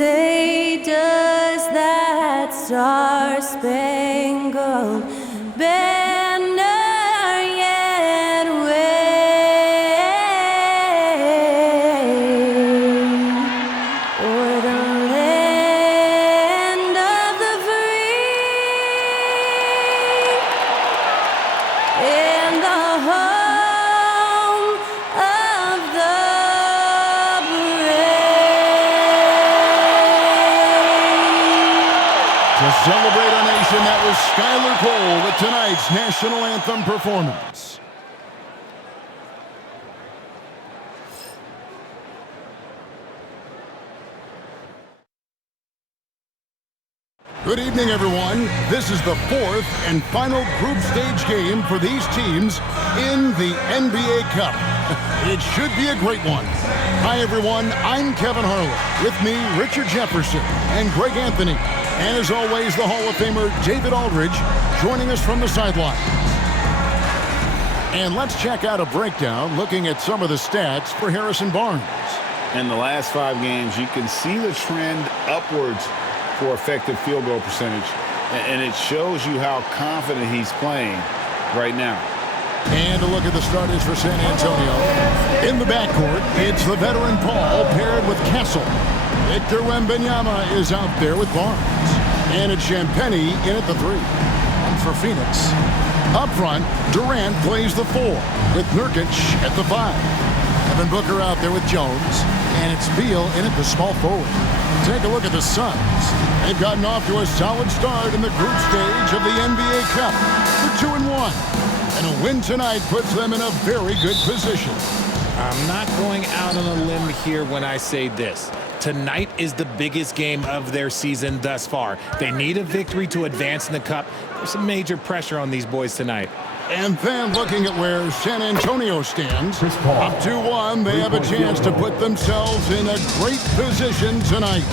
say, does that star-spangled banner yet wave o'er the land of the free and the home of the To celebrate our nation, that was Skylar Cole with tonight's national anthem performance. Good evening, everyone. This is the fourth and final group stage game for these teams in the NBA Cup. It should be a great one. Hi, everyone. I'm Kevin Harlan. With me, Richard Jefferson and Greg Anthony. And as always, the Hall of Famer David Aldridge joining us from the sideline. And let's check out a breakdown looking at some of the stats for Harrison Barnes. In the last 5 games, you can see the trend upwards for effective field goal percentage. And it shows you how confident he's playing right now. And a look at the starters for San Antonio. In the backcourt, it's the veteran Paul paired with Kessel. Victor Wembanyama is out there with Barnes. And it's Champagnie in at the 3. And for Phoenix, up front, Durant plays the 4 with Nurkic at the 5. Devin Booker out there with Jones. And it's Beal in at the small forward. Take a look at the Suns. They've gotten off to a solid start in the group stage of the NBA Cup. They're 2-1. And a win tonight puts them in a very good position. I'm not going out on a limb here when I say this. Tonight is the biggest game of their season thus far. They need a victory to advance in the Cup. There's some major pressure on these boys tonight. And then looking at where San Antonio stands, up 2-1, they have a chance to put themselves in a great position tonight.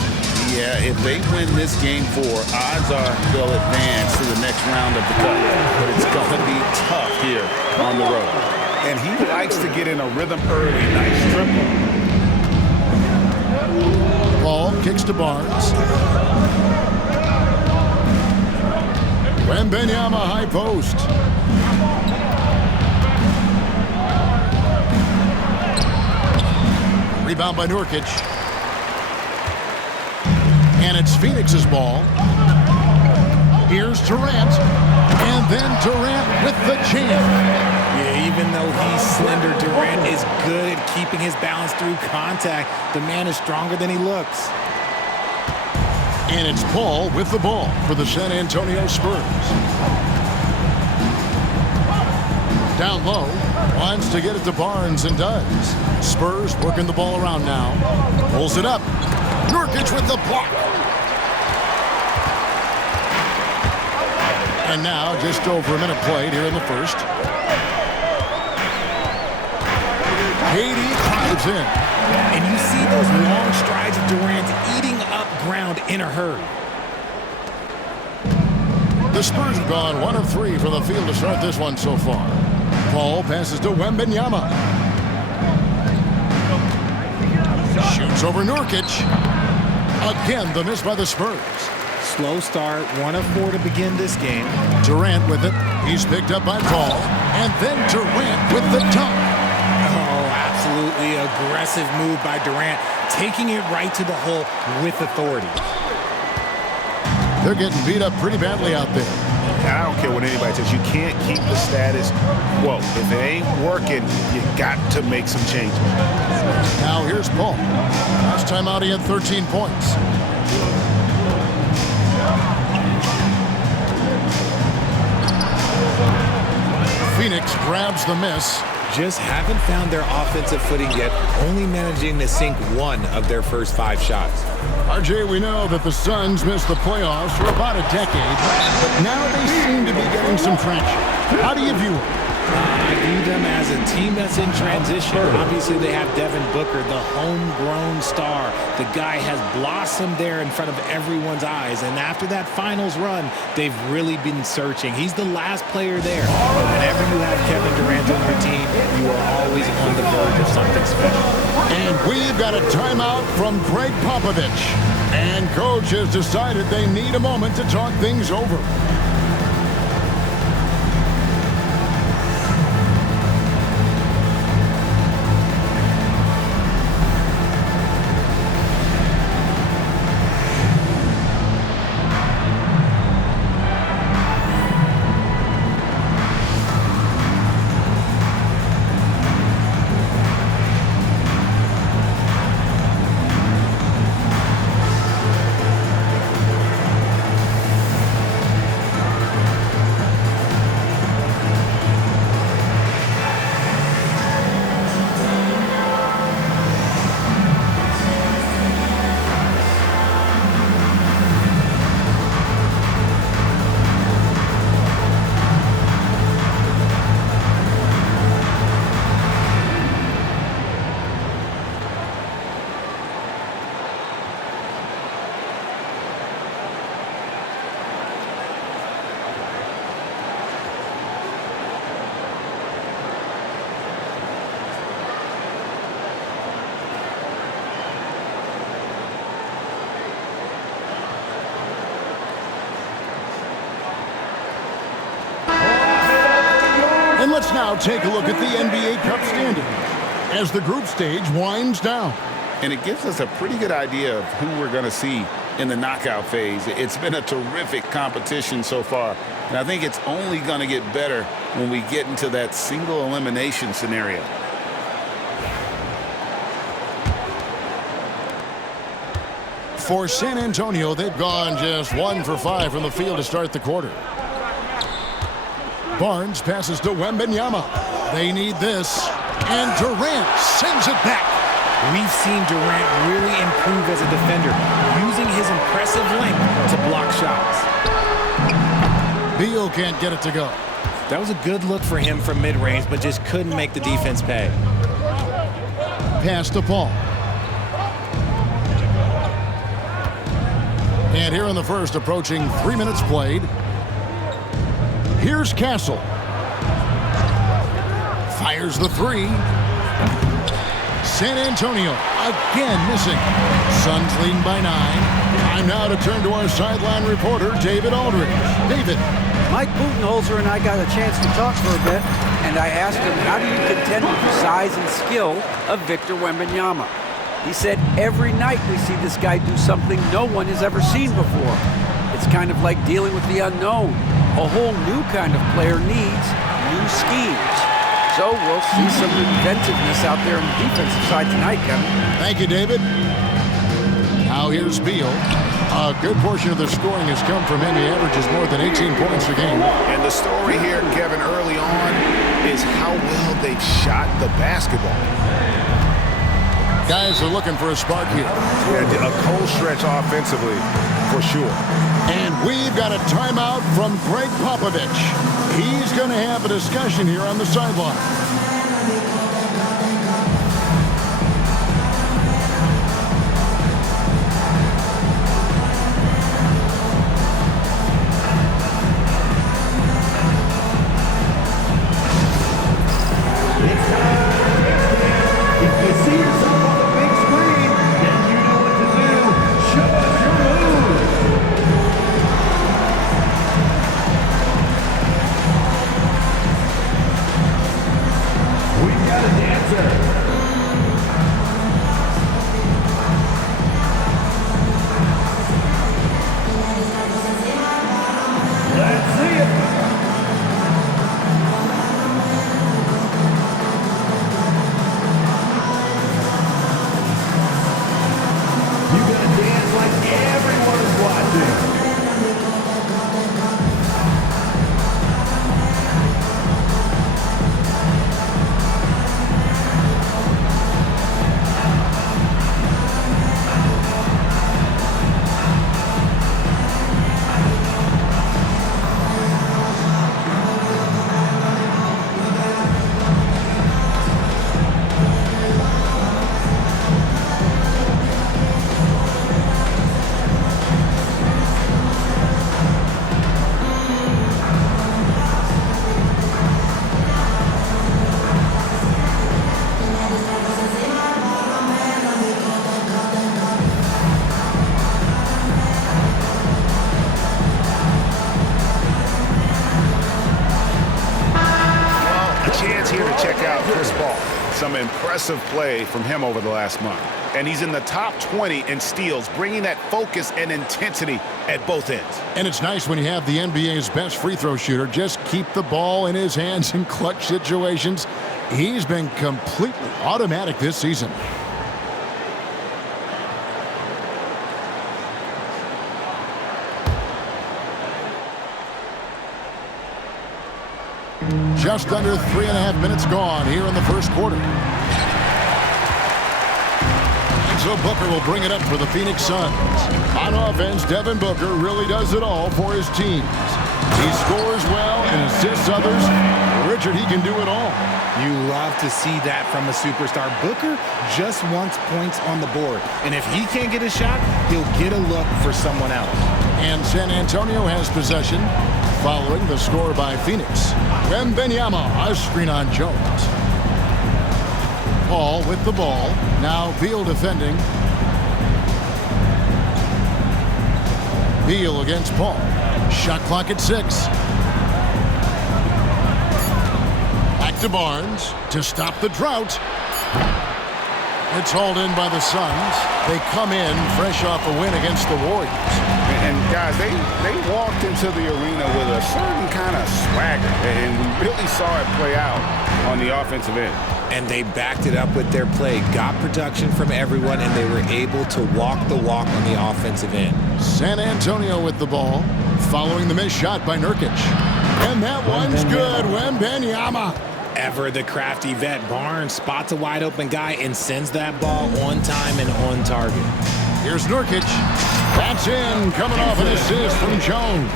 Yeah, if they win this game 4, odds are they'll advance to the next round of the Cup. But it's going to be tough here on the road. And he likes to get in a rhythm early. Nice triple. Ball kicks to Barnes. Wembanyama high post. Rebound by Nurkic. And it's Phoenix's ball. Here's Durant. And then Durant with the jam. Yeah, even though he's slender, Durant is good at keeping his balance through contact. The man is stronger than he looks. And it's Paul with the ball for the San Antonio Spurs. Down low, wants to get it to Barnes and does. Spurs working the ball around now. Pulls it up. Nurkic with the block. And now just over a minute played here in the first. Katie drives in. And you see those long strides of Durant eating up ground in a hurry. The Spurs have gone 1 of 3 from the field to start this one so far. Paul passes to Wembanyama. Shoots over Nurkic. Again, the miss by the Spurs. Slow start, 1 of 4 to begin this game. Durant with it. He's picked up by Paul. And then Durant with the dunk. Oh, absolutely aggressive move by Durant, taking it right to the hole with authority. They're getting beat up pretty badly out there. I don't care what anybody says. You can't keep the status quo. If it ain't working, you got to make some changes. Now here's Paul. Last time out he had 13 points. Phoenix grabs the miss. Just haven't found their offensive footing yet, only managing to sink 1 of their first 5 shots. RJ, we know that the Suns missed the playoffs for about a decade, but now they seem to be getting some traction. How do you view it? I view them as a team that's in transition. Obviously, they have Devin Booker, the homegrown star. The guy has blossomed there in front of everyone's eyes. And after that finals run, they've really been searching. He's the last player there. But whenever you have Kevin Durant on your team, you are always on the verge of something special. And we've got a timeout from Greg Popovich. And coach has decided they need a moment to talk things over. And let's now take a look at the NBA Cup standing as the group stage winds down. And it gives us a pretty good idea of who we're going to see in the knockout phase. It's been a terrific competition so far, and I think it's only going to get better when we get into that single elimination scenario. For San Antonio, they've gone just 1 for 5 from the field to start the quarter. Barnes passes to Wembanyama. They need this. And Durant sends it back. We've seen Durant really improve as a defender, using his impressive length to block shots. Beal can't get it to go. That was a good look for him from mid-range, but just couldn't make the defense pay. Pass to Paul. And here in the first, approaching 3 minutes played. Here's Castle. Fires the three. San Antonio again missing. Suns leading by 9. Time now to turn to our sideline reporter, David Aldridge. David. Mike Budenholzer and I got a chance to talk for a bit, and I asked him, how do you contend with the size and skill of Victor Wembanyama? He said, every night we see this guy do something no one has ever seen before. It's kind of like dealing with the unknown. A whole new kind of player needs new schemes. So we'll see some inventiveness out there on the defensive side tonight, Kevin. Thank you, David. Now here's Beal. A good portion of their scoring has come from him. He averages more than 18 points a game. And the story here, Kevin, early on is how well they've shot the basketball. Guys are looking for a spark here. Yeah, a cold stretch offensively, for sure. And we've got a timeout from Greg Popovich. He's going to have a discussion here on the sideline. We've got a impressive play from him over the last month. And he's in the top 20 in steals, bringing that focus and intensity at both ends. And it's nice when you have the NBA's best free throw shooter just keep the ball in his hands in clutch situations. He's been completely automatic this season. Just under 3.5 minutes gone here in the first quarter. And so Booker will bring it up for the Phoenix Suns. On offense, Devin Booker really does it all for his teams. He scores well and assists others. Richard, he can do it all. You love to see that from a superstar. Booker just wants points on the board. And if he can't get a shot, he'll get a look for someone else. And San Antonio has possession following the score by Phoenix. Wembanyama, a screen on Jones. Paul with the ball. Now Beal defending. Beal against Paul. Shot clock at 6. Back to Barnes to stop the drought. It's hauled in by the Suns. They come in fresh off a win against the Warriors. And guys, they walked into the arena with a certain kind of swagger, and we really saw it play out on the offensive end. And they backed it up with their play, got production from everyone, and they were able to walk the walk on the offensive end. San Antonio with the ball, following the missed shot by Nurkic. And that one's good. Wembanyama. Ever the crafty vet, Barnes spots a wide open guy and sends that ball on time and on target. Here's Nurkic. That's in, coming off an assist from Jones.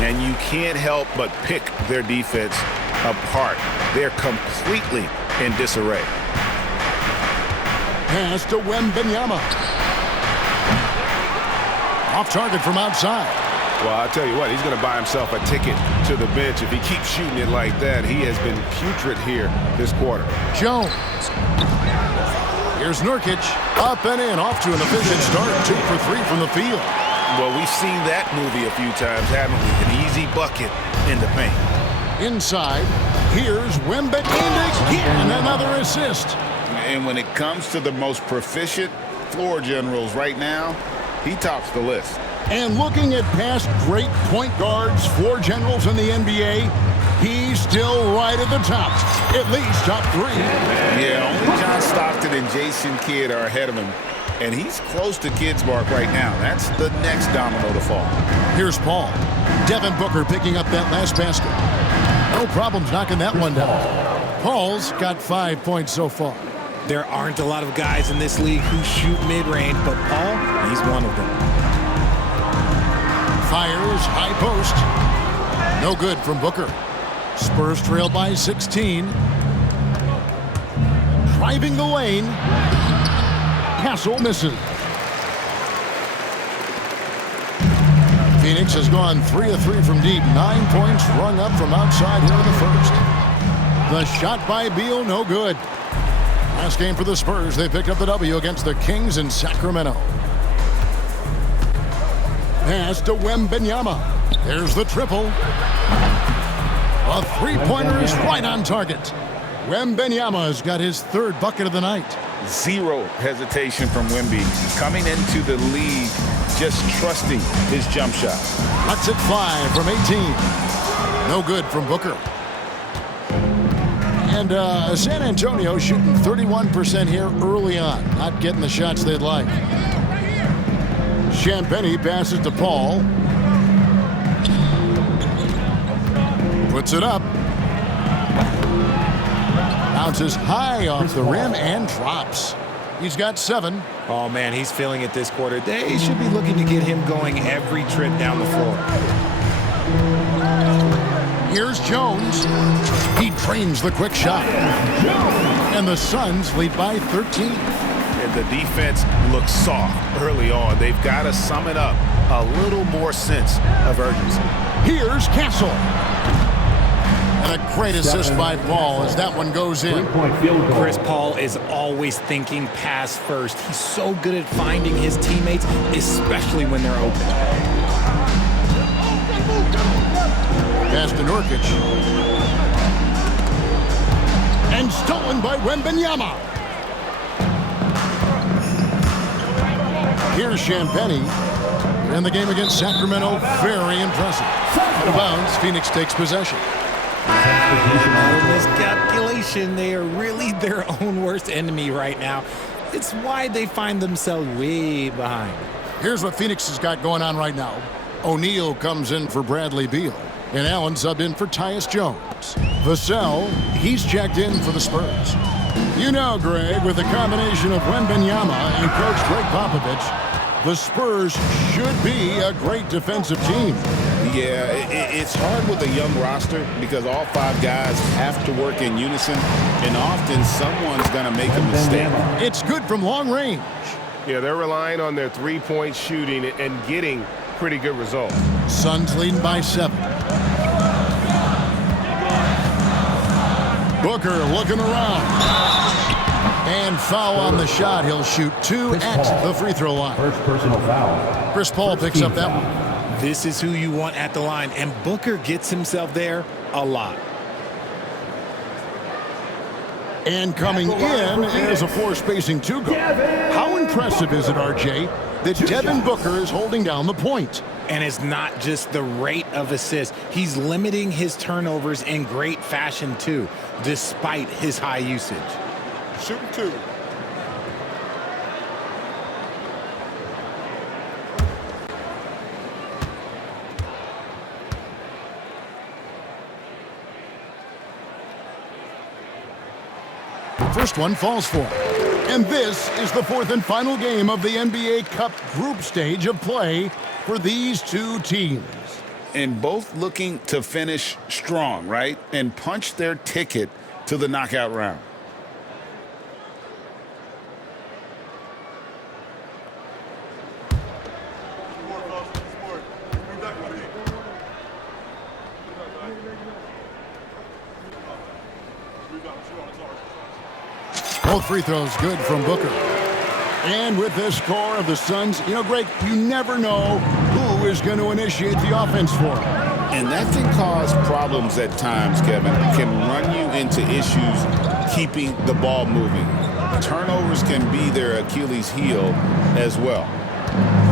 And you can't help but pick their defense apart. They're completely in disarray. Pass to Wembanyama. Off target from outside. Well, I'll tell you what, he's going to buy himself a ticket to the bench if he keeps shooting it like that. He has been putrid here this quarter. Jones. Here's Nurkic. Up and in, off to an efficient start. 2 for 3 from the field. Well, we've seen that movie a few times, haven't we? An easy bucket in the paint. Inside, here's Wembanyama again. Another assist. And when it comes to the most proficient floor generals right now, he tops the list. And looking at past great point guards, floor generals in the NBA, he's still right at the top. At least top 3. Yeah, only John Stockton and Jason Kidd are ahead of him. And he's close to Kidd's mark right now. That's the next domino to fall. Here's Paul. Devin Booker picking up that last basket. No problems knocking that one down. Paul's got 5 points so far. There aren't a lot of guys in this league who shoot mid-range, but Paul, he's one of them. Fires, high post. No good from Booker. Spurs trail by 16. Driving the lane. Castle misses. Phoenix has gone 3 of 3 from deep. 9 points rung up from outside here in the first. The shot by Beal, no good. Last game for the Spurs, they picked up the W against the Kings in Sacramento. Pass to Wembanyama. There's the triple. A three-pointer is right on target. Wembanyama has got his 3rd bucket of the night. Zero hesitation from Wemby. He's coming into the league just trusting his jump shot. Lets it fly from 18. No good from Booker. And San Antonio shooting 31% here early on. Not getting the shots they'd like. Champagnie passes to Paul. Puts it up. Bounces high off the rim and drops. He's got 7. Oh, man, he's feeling it this quarter. They should be looking to get him going every trip down the floor. Here's Jones. He drains the quick shot. And the Suns lead by 13. And the defense looks soft early on. They've got to sum it up. A little more sense of urgency. Here's Castle. And a great assist by Paul as that one goes in. Chris Paul is always thinking pass first. He's so good at finding his teammates, especially when they're open. Pass to Nurkic. And stolen by Wembanyama. Here's Champagnie. In the game against Sacramento, very impressive. Out of bounds, Phoenix takes possession. Miscalculation. They are really their own worst enemy right now. It's why they find themselves way behind. Here's what Phoenix has got going on right now. O'Neal comes in for Bradley Beal. And Allen subbed in for Tyus Jones. Vassell, he's checked in for the Spurs. You know, Greg, with the combination of Wembanyama and Coach Greg Popovich, the Spurs should be a great defensive team. Yeah, it's hard with a young roster because all 5 guys have to work in unison, and often someone's going to make a mistake. It's good from long range. Yeah, they're relying on their three-point shooting and getting pretty good results. Suns leading by 7. Booker looking around. And foul on the shot. He'll shoot 2 at the free throw line. First personal foul. Chris Paul picks up that one. This is who you want at the line, and Booker gets himself there a lot. And coming in is a 4-spacing 2 guard. How impressive is it, RJ, that Devin Booker is holding down the point? And it's not just the rate of assists. He's limiting his turnovers in great fashion, too, despite his high usage. Shooting 2. First one falls for him. And this is the 4th and final game of the NBA Cup group stage of play for these 2 teams. And both looking to finish strong, right? And punch their ticket to the knockout round. Both free throws good from Booker. And with this score of the Suns, you know, Greg, you never know who is going to initiate the offense for them. And that can cause problems at times, Kevin. It can run you into issues keeping the ball moving. Turnovers can be their Achilles heel as well.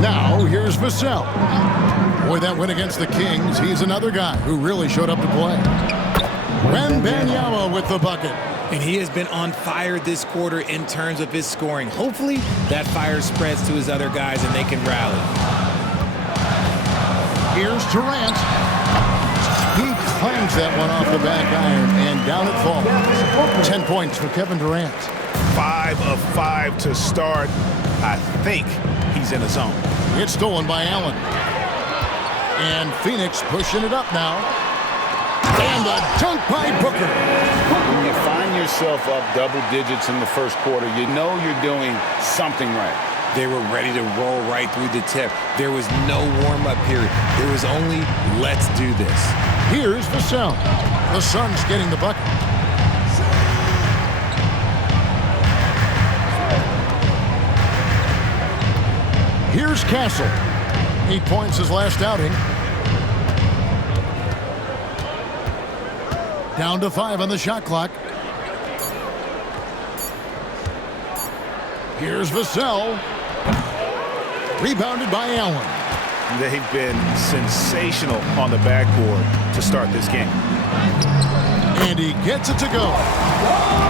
Now, here's Vassell. Boy, that win against the Kings, he's another guy who really showed up to play. Wembanyama with the bucket. And he has been on fire this quarter in terms of his scoring. Hopefully, that fire spreads to his other guys and they can rally. Here's Durant. He clangs that one off the back iron, and down it falls. 10 points for Kevin Durant. 5 of 5 to start. I think he's in the zone. It's stolen by Allen. And Phoenix pushing it up now. And a dunk by Booker. When you find yourself up double digits in the first quarter, you know you're doing something right. They were ready to roll right through the tip. There was no warm-up period. There was only, let's do this. Here's Vassell. The Suns getting the bucket. Here's Castle. 8 points his last outing. Down to 5 on the shot clock. Here's Vassell. Rebounded by Allen. They've been sensational on the backboard to start this game. And he gets it to go.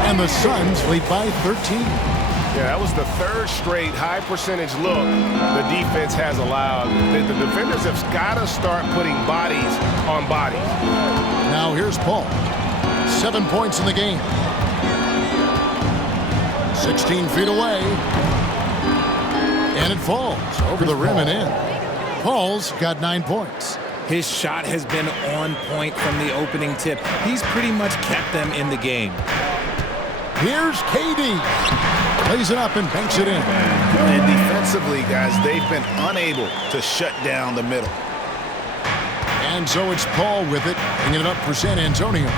And the Suns lead by 13. Yeah, that was the 3rd straight high percentage look the defense has allowed. The defenders have got to start putting bodies on bodies. Now here's Paul. 7 points in the game. 16 feet away. And it falls over the rim and in. Paul's got 9 points. His shot has been on point from the opening tip. He's pretty much kept them in the game. Here's KD. Plays it up and banks it in. And defensively, guys, they've been unable to shut down the middle. And so it's Paul with it, bringing it up for San Antonio.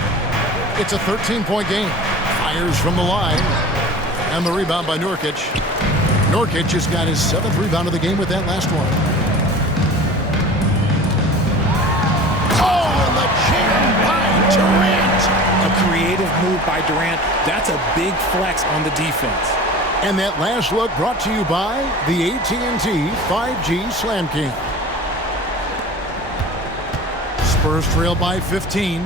It's a 13-point game. Fires from the line. And the rebound by Nurkic. Nurkic has got his 7th rebound of the game with that last one. Oh, and the jam by Durant. A creative move by Durant. That's a big flex on the defense. And that last look brought to you by the AT&T 5G Slam Cam. Spurs trail by 15.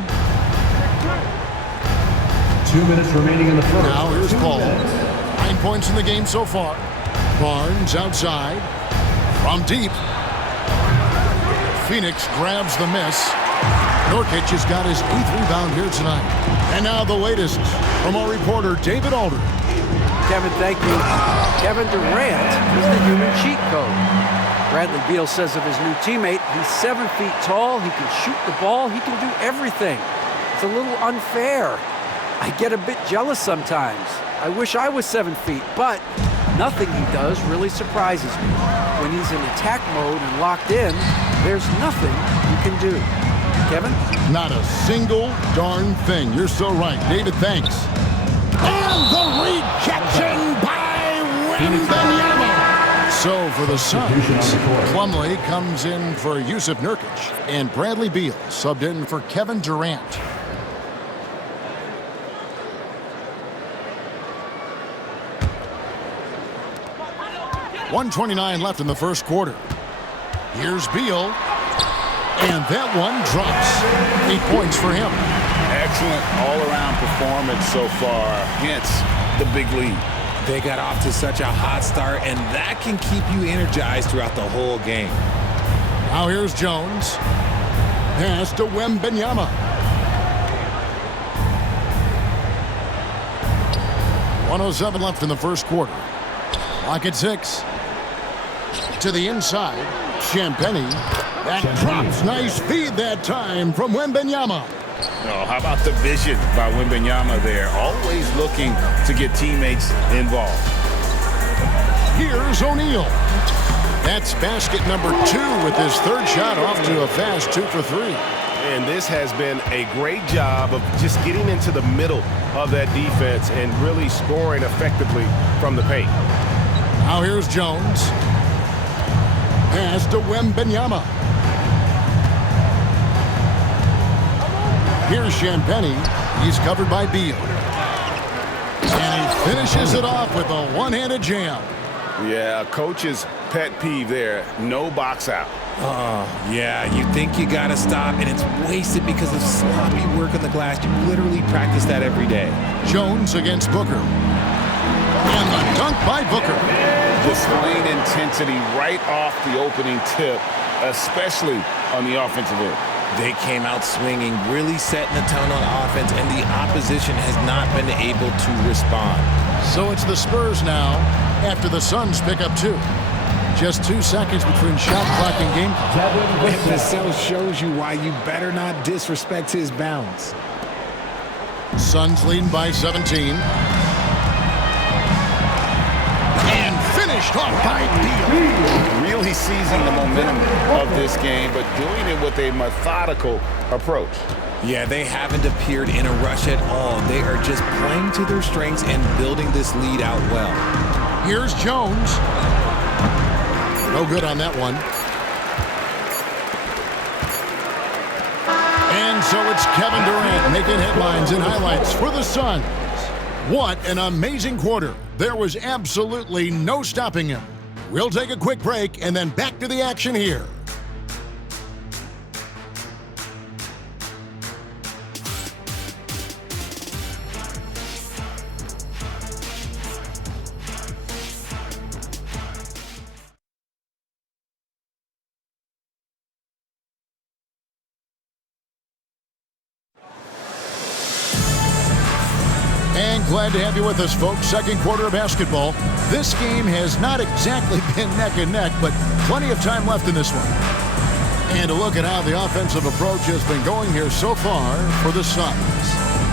2 minutes remaining in the first. Now here's 2 Paul. minutes. 9 points in the game so far. Barnes outside. From deep. Phoenix grabs the miss. Nurkic has got his 8th rebound here tonight. And now the latest from our reporter, David Alder. Kevin, thank you. Kevin Durant is the human cheat code. Bradley Beal says of his new teammate, he's 7 feet tall, he can shoot the ball, he can do everything. It's a little unfair. I get a bit jealous sometimes. I wish I was 7 feet, but nothing he does really surprises me. When he's in attack mode and locked in, there's nothing you can do. Kevin? Not a single darn thing. You're so right. David, thanks. And the rejection by Wembanyama. So for the Suns, Plumlee comes in for Yusuf Nurkic, and Bradley Beal subbed in for Kevin Durant. .129 left in the first quarter. Here's Beal. And that one drops. 8 points for him. Excellent all-around performance so far, hence the big lead. They got off to such a hot start, and that can keep you energized throughout the whole game. Now here's Jones. Pass to Wembanyama. 1:07 left in the first quarter. Clock at 6. To the inside. Champagny. That drops. Nice feed that time from Wembanyama. Oh, how about the vision by Wembanyama there? Always looking to get teammates involved. Here's O'Neal. That's basket number 2 with his 3rd shot off to a fast 2 for 3. And this has been a great job of just getting into the middle of that defense and really scoring effectively from the paint. Now here's Jones. Pass to Wembanyama. Here's Champagny. He's covered by Beal. And he finishes it off with a one-handed jam. Yeah, coach's pet peeve there. No box out. Oh, yeah, you think you got to stop, and it's wasted because of sloppy work on the glass. You literally practice that every day. Jones against Booker. And the dunk by Booker. Displaying intensity right off the opening tip, especially on the offensive end. They came out swinging, really setting the tone on offense, and the opposition has not been able to respond. So it's the Spurs now after the Suns pick up 2. Just 2 seconds between shot clock and game clock. Vassell shows you why you better not disrespect his bounds. Suns leading by 17. And finished off by Beal. Really seizing the momentum of this game, but doing it with a methodical approach. Yeah, they haven't appeared in a rush at all. They are just playing to their strengths and building this lead out well. Here's Jones. No good on that one. And so it's Kevin Durant making headlines and highlights for the Suns. What an amazing quarter. There was absolutely no stopping him. We'll take a quick break and then back to the action here. And glad to have you with us, folks. Second quarter of basketball. This game has not exactly been neck and neck, but plenty of time left in this one. And a look at how the offensive approach has been going here so far for the Suns.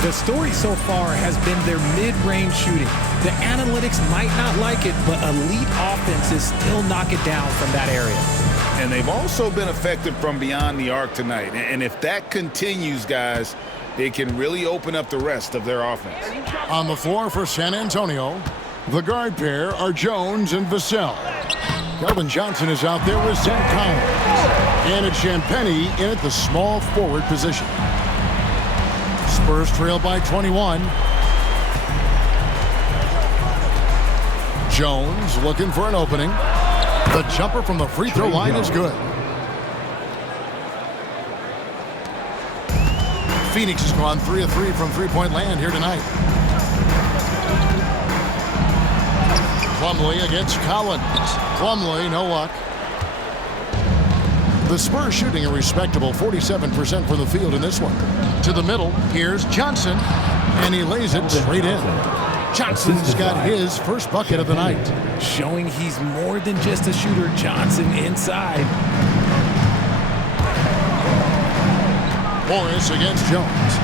The story so far has been their mid-range shooting. The analytics might not like it, but elite offenses still knock it down from that area. And they've also been effective from beyond the arc tonight. And if that continues, guys, it can really open up the rest of their offense. On the floor for San Antonio, the guard pair are Jones and Vassell. Kelvin Johnson is out there with Zach Collins. And it's Champagny in at the small forward position. Spurs trail by 21. Jones looking for an opening. The jumper from the free throw line is good. Phoenix has gone 3 of 3 from three-point land here tonight. Plumlee against Collins. Plumlee, no luck. The Spurs shooting a respectable 47% from the field in this one. To the middle, here's Johnson, and he lays it straight in. Johnson's got his first bucket of the night. Showing he's more than just a shooter. Johnson inside. Morris against Jones.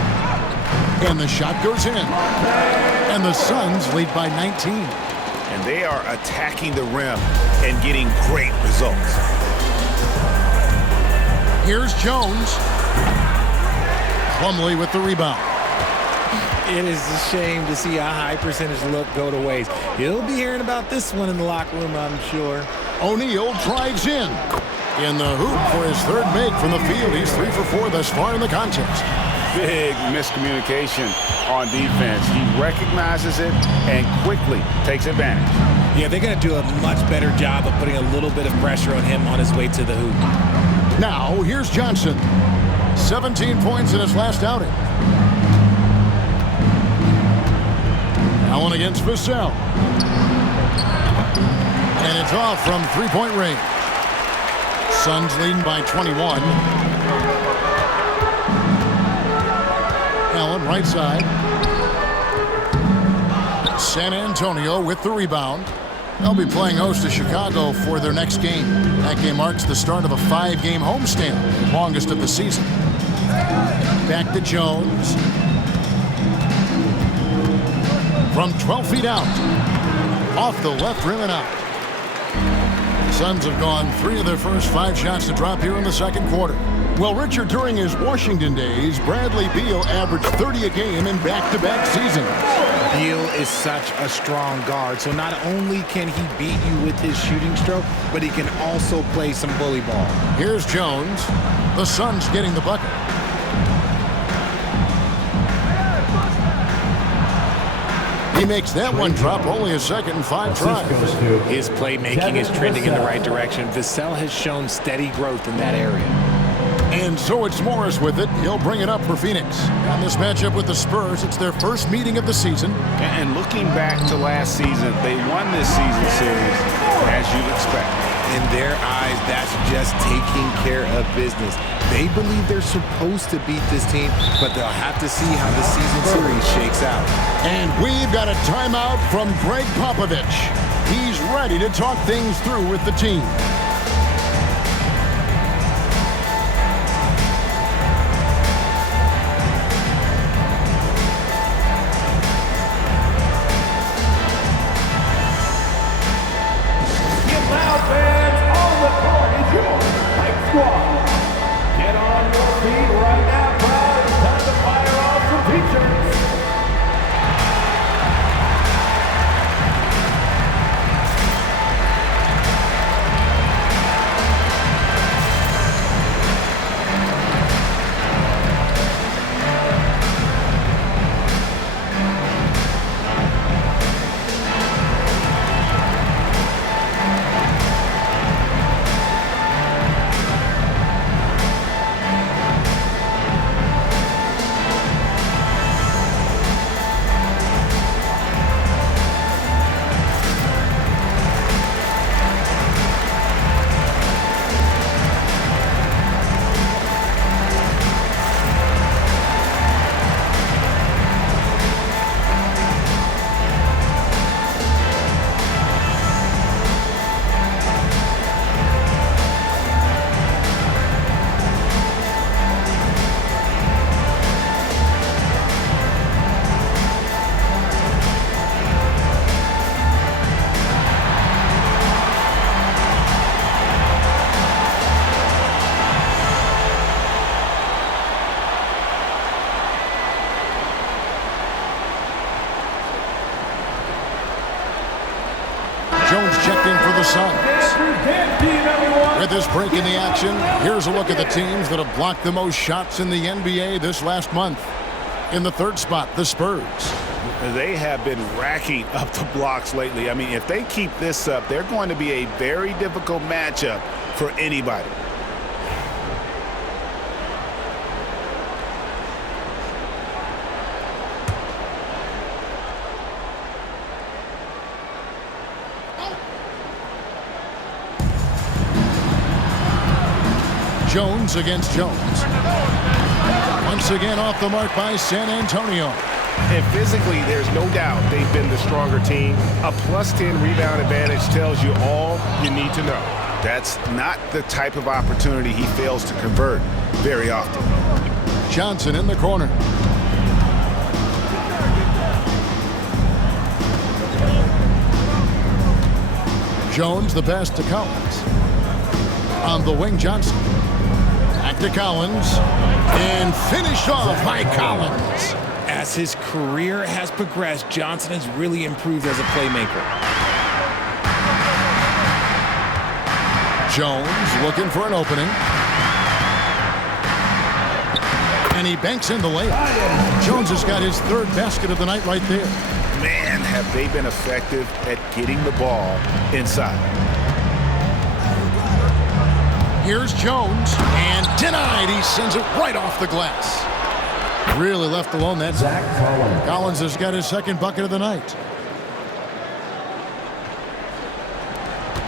And the shot goes in. And the Suns lead by 19. And they are attacking the rim and getting great results. Here's Jones. Plumlee with the rebound. It is a shame to see a high percentage look go to waste. He'll be hearing about this one in the locker room, I'm sure. O'Neal drives in the hoop for his third make from the field. He's 3 for 4 thus far in the contest. Big miscommunication on defense. He recognizes it and quickly takes advantage. Yeah, they're going to do a much better job of putting a little bit of pressure on him on his way to the hoop. Now, here's Johnson. 17 points in his last outing. Allen against Vassell. And it's off from three-point range. Suns leading by 21. Allen right side. San Antonio with the rebound. They'll be playing host to Chicago for their next game. That game marks the start of a 5-game homestand, the longest of the season. Back to Jones. From 12 feet out. Off the left rim and out. The Suns have gone 3 of their first 5 shots to drop here in the second quarter. Well, Richard, during his Washington days, Bradley Beal averaged 30 a game in back-to-back seasons. Beal is such a strong guard, so not only can he beat you with his shooting stroke, but he can also play some bully ball. Here's Jones. The Suns getting the bucket. He makes that one drop, only a second and 5 tries. His playmaking is trending in the right direction. Vassell has shown steady growth in that area. And so it's Morris with it. He'll bring it up for Phoenix. On this matchup with the Spurs, it's their first meeting of the season. And looking back to last season, they won this season series as you'd expect. In their eyes, that's just taking care of business. They believe they're supposed to beat this team, but they'll have to see how the season series shakes out. And we've got a timeout from Greg Popovich. He's ready to talk things through with the team. Jones checked in for the Suns. With this break in the action, here's a look at the teams that have blocked the most shots in the NBA this last month. In the third spot, the Spurs. They have been racking up the blocks lately. I mean, if they keep this up, they're going to be a very difficult matchup for anybody. Jones against Jones. Once again off the mark by San Antonio. And physically, there's no doubt they've been the stronger team. A +10 rebound advantage tells you all you need to know. That's not the type of opportunity he fails to convert very often. Johnson in the corner. Jones the pass to Collins. On the wing, Johnson. Back to Collins. And finished off by Collins. As his career has progressed, Johnson has really improved as a playmaker. Jones looking for an opening. And he banks in the layup. Jones has got his third basket of the night right there. Man, have they been effective at getting the ball inside. Here's Jones, and denied. He sends it right off the glass. Really left alone that Zach Collins. Collins has got his second bucket of the night.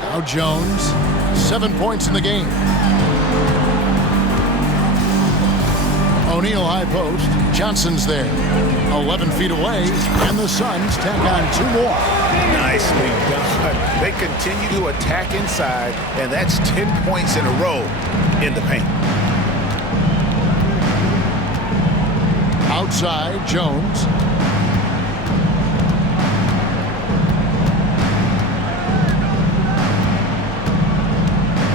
Now Jones, 7 points in the game. O'Neal high post. Johnson's there. 11 feet away, and the Suns tack on 2 more. Nicely done. They continue to attack inside, and that's 10 points in a row in the paint. Outside, Jones.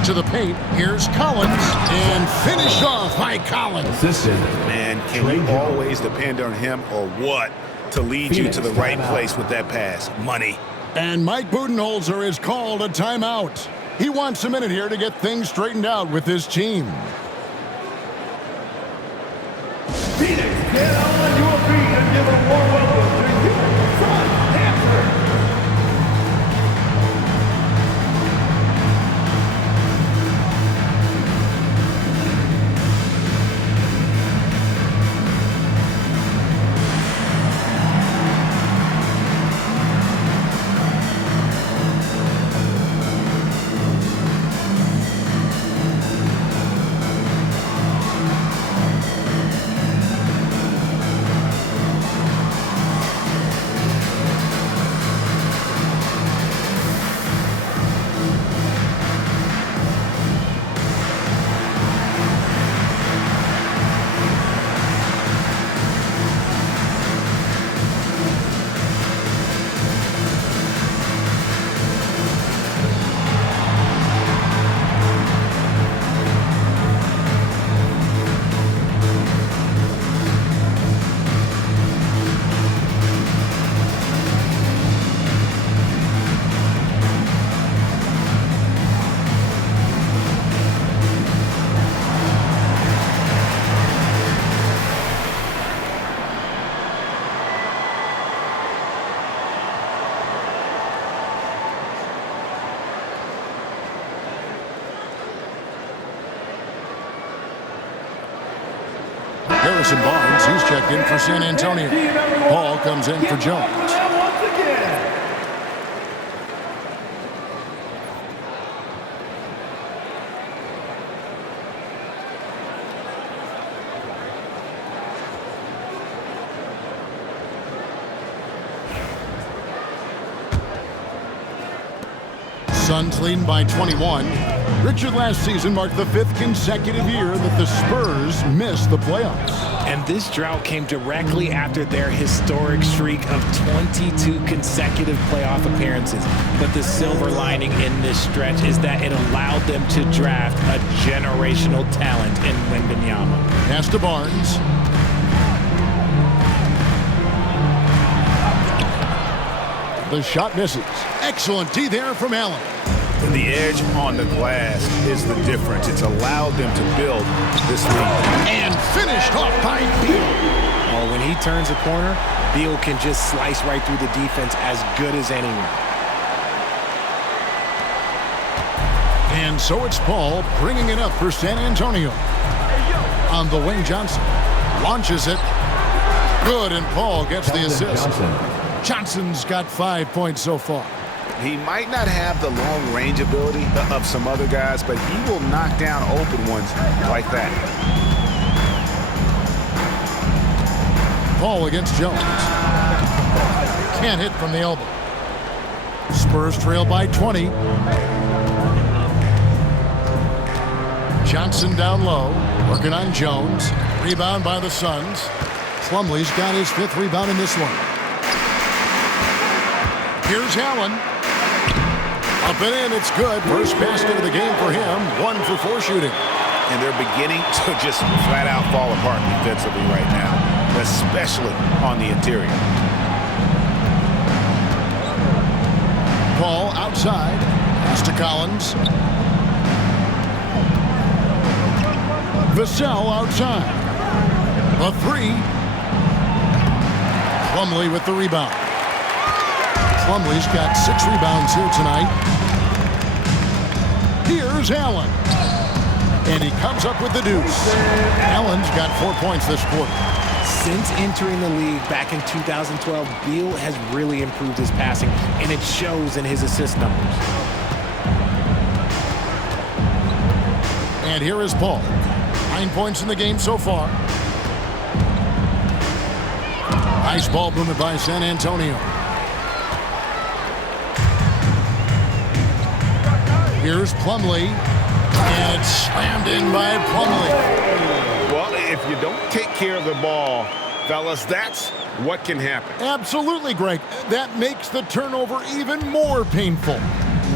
To the paint, here's Collins, and finished off by Collins. Assisted. Man, can you always depend on him or what to lead you to the right place with that pass? Money. And Mike Budenholzer is called a timeout. He wants a minute here to get things straightened out with his team. Phoenix, get on your feet and give a warm welcome to your Sun Panthers. Harrison Barnes, he's checked in for San Antonio. Paul comes in for Jones. Once again. Suns leading by 21. Richard, last season marked the 5th consecutive year that the Spurs missed the playoffs. And this drought came directly after their historic streak of 22 consecutive playoff appearances. But the silver lining in this stretch is that it allowed them to draft a generational talent in Wembanyama. Pass to Barnes. The shot misses. Excellent D there from Allen. The edge on the glass is the difference. It's allowed them to build this lead. And finished off by Beal. Oh, when he turns a corner, Beal can just slice right through the defense as good as anyone. And so it's Paul bringing it up for San Antonio. On the wing, Johnson launches it. Good, and Paul gets the assist. Johnson's got 5 points so far. He might not have the long-range ability of some other guys, but he will knock down open ones like that. Paul against Jones. Can't hit from the elbow. Spurs trail by 20. Johnson down low, working on Jones. Rebound by the Suns. Plumlee's got his 5th rebound in this one. Here's Allen. Up and in, it's good. First basket of the game for him. 1 for 4 shooting. And they're beginning to just flat out fall apart defensively right now, especially on the interior. Paul outside. Pass to Collins. Vassell outside. A 3. Plumlee with the rebound. Plumlee's got 6 rebounds here tonight. Here's Allen. And he comes up with the deuce. Allen's got 4 points this quarter. Since entering the league back in 2012, Beal has really improved his passing, and it shows in his assist numbers. And here is Paul. 9 points in the game so far. Nice ball movement by San Antonio. Here's Plumlee. And it's slammed in by Plumlee. Well, if you don't take care of the ball, fellas, that's what can happen. Absolutely, Greg. That makes the turnover even more painful.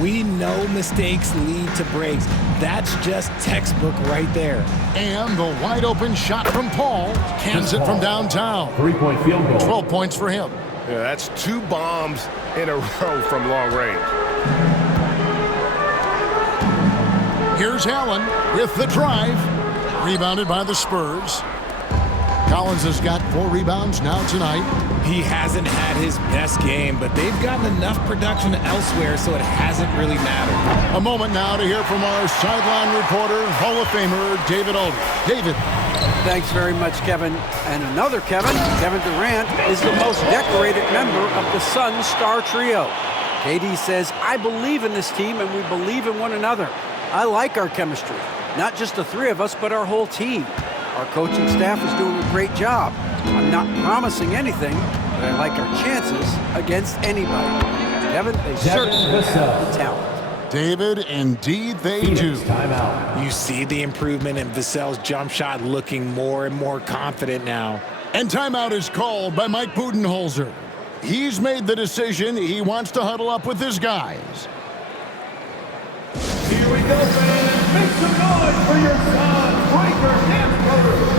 We know mistakes lead to breaks. That's just textbook right there. And the wide open shot from Paul. Cans it from downtown. 3-point field goal. 12 points for him. Yeah, that's 2 bombs in a row from long range. Here's Allen with the drive. Rebounded by the Spurs. Collins has got 4 rebounds now tonight. He hasn't had his best game, but they've gotten enough production elsewhere, so it hasn't really mattered. A moment now to hear from our sideline reporter, Hall of Famer, David Aldridge. David. Thanks very much, Kevin. And another Kevin, Kevin Durant, is the most decorated member of the Suns star trio. KD says, I believe in this team and we believe in one another. I like our chemistry. Not just the 3 of us, but our whole team. Our coaching staff is doing a great job. I'm not promising anything, but I like our chances against anybody. Kevin, they certainly have the talent. David, indeed they do. Timeout. You see the improvement in Vassell's jump shot, looking more and more confident now. And timeout is called by Mike Budenholzer. He's made the decision. He wants to huddle up with his guys. Here we go, fans. Make some noise for your son, Breaker Hamburger.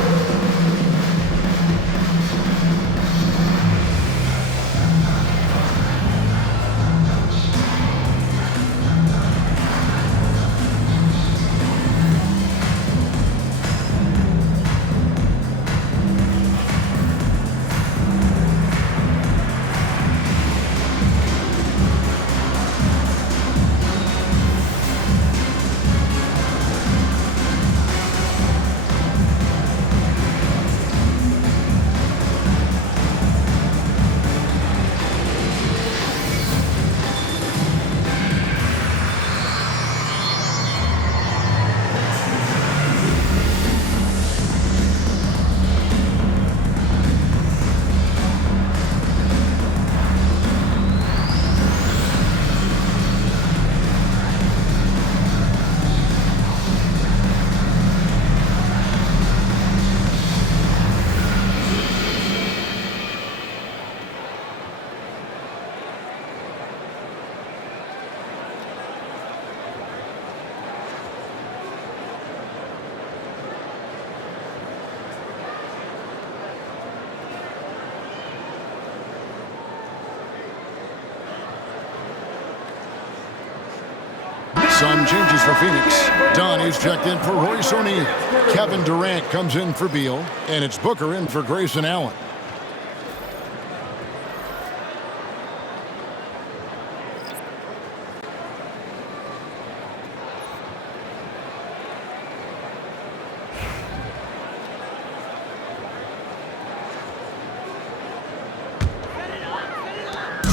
Some changes for Phoenix. Donnie's checked in for Royce O'Neal. Kevin Durant comes in for Beal. And it's Booker in for Grayson Allen.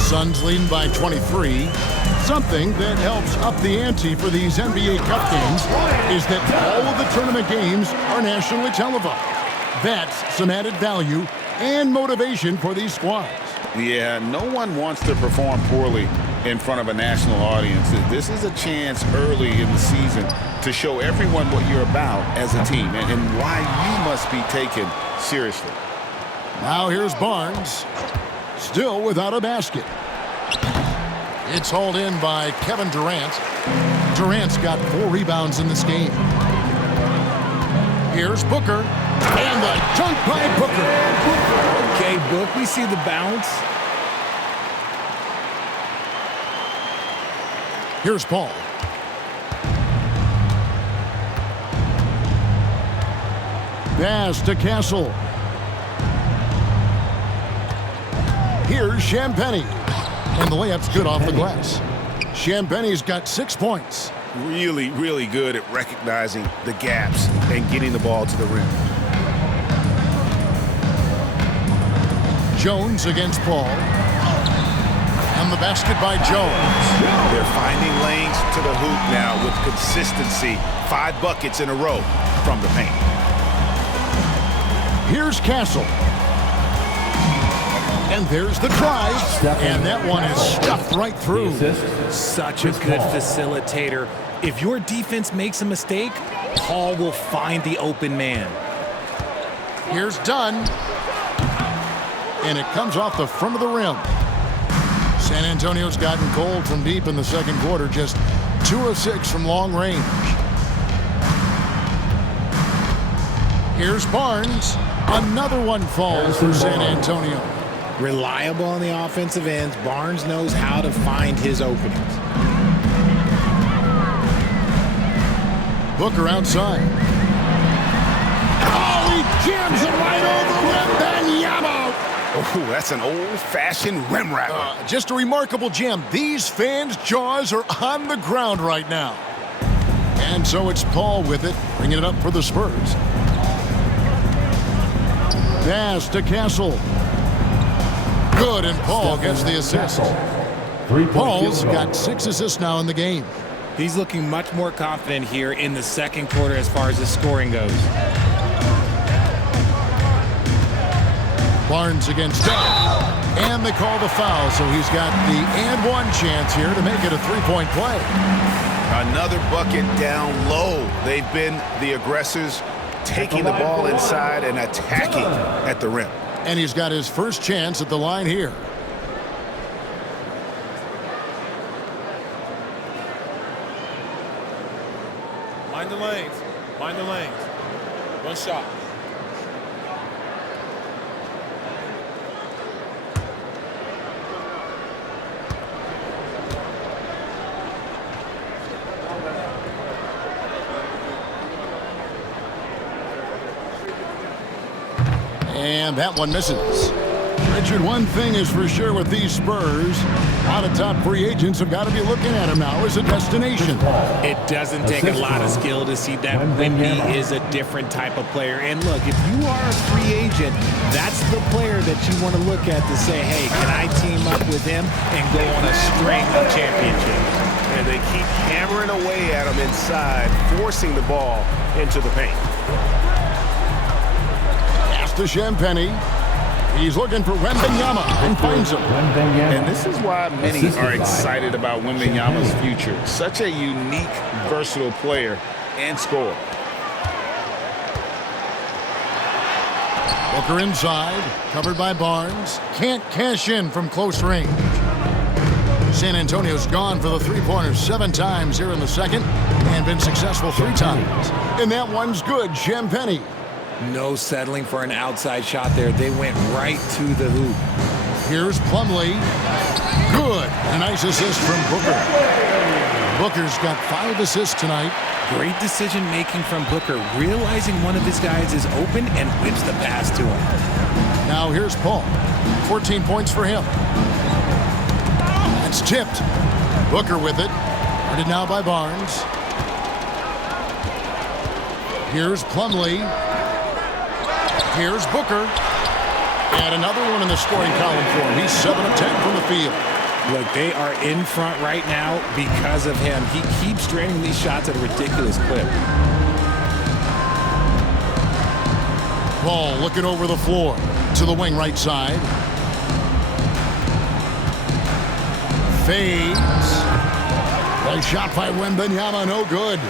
Suns leading by 23. Something that helps up the ante for these NBA Cup games is that all of the tournament games are nationally televised. That's some added value and motivation for these squads. Yeah, no one wants to perform poorly in front of a national audience. This is a chance early in the season to show everyone what you're about as a team and why you must be taken seriously. Now here's Barnes, still without a basket. It's hauled in by Kevin Durant. Durant's got 4 rebounds in this game. Here's Booker, and the dunk by Booker. Okay, Book, we see the bounce. Here's Paul. Pass to Castle. Here's Champagnie. And the layup's good off the glass. Champagnie's got 6 points. Really, really good at recognizing the gaps and getting the ball to the rim. Jones against Paul. And the basket by Jones. They're finding lanes to the hoop now with consistency. 5 buckets in a row from the paint. Here's Castle. And there's the drive. And that one is stuffed right through. Such a good facilitator. If your defense makes a mistake, Paul will find the open man. Here's Dunn. And it comes off the front of the rim. San Antonio's gotten cold from deep in the second quarter. Just 2 of 6 from long range. Here's Barnes. Another one falls for San Antonio. Reliable on the offensive ends, Barnes knows how to find his openings. Booker outside. Oh, he jams it right over Wembanyama. Oh, that's an old-fashioned rim rapper. Just a remarkable jam. These fans' jaws are on the ground right now. And so it's Paul with it, bringing it up for the Spurs. Pass to Castle. Good, and Paul gets the assist. Paul's got 6 assists now in the game. He's looking much more confident here in the second quarter as far as his scoring goes. Barnes against Dunn. And they call the foul, so he's got the and one chance here to make it a 3-point play. Another bucket down low. They've been the aggressors, taking the ball inside and attacking at the rim. And he's got his first chance at the line here. Mind the lanes. Mind the lanes. One shot. And that one misses. Richard, one thing is for sure with these Spurs, a lot of top free agents have got to be looking at him now as a destination. It doesn't take a lot of skill to see that Wemby is a different type of player. And look, if you are a free agent, that's the player that you want to look at to say, hey, can I team up with him and go on a string of championships? And they keep hammering away at him inside, forcing the ball into the paint. Pass to Champagnie. He's looking for Wembanyama and finds him. And this is why many are excited about Wembanyama's future. Such a unique, versatile player and scorer. Booker inside, covered by Barnes. Can't cash in from close range. San Antonio's gone for the three-pointers 7 times here in the second and been successful 3 times. And that one's good, Champagnie. No settling for an outside shot there. They went right to the hoop. Here's Plumlee. Good. A nice assist from Booker. Booker's got 5 assists tonight. Great decision-making from Booker, realizing one of his guys is open and whips the pass to him. Now here's Paul. 14 points for him. It's tipped. Booker with it. Guarded now by Barnes. Here's Plumlee. Here's Booker. And another one in the scoring column for him. He's 7 of 10 from the field. Look, they are in front right now because of him. He keeps draining these shots at a ridiculous clip. Ball looking over the floor to the wing right side. Fades. A shot by Wembanyama, no good.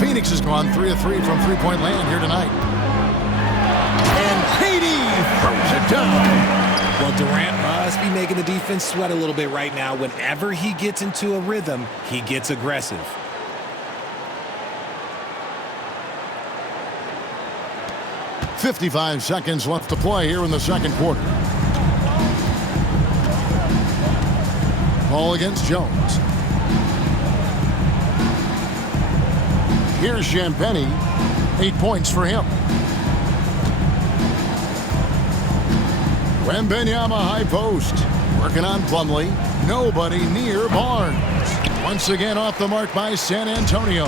Phoenix has gone 3 of 3 from three-point land here tonight. And KD throws it down. Well, Durant must be making the defense sweat a little bit right now. Whenever he gets into a rhythm, he gets aggressive. .55 seconds left to play here in the second quarter. Ball against Jones. Here's Champagny. 8 points for him. Wembanyama high post. Working on Plumlee. Nobody near Barnes. Once again off the mark by San Antonio.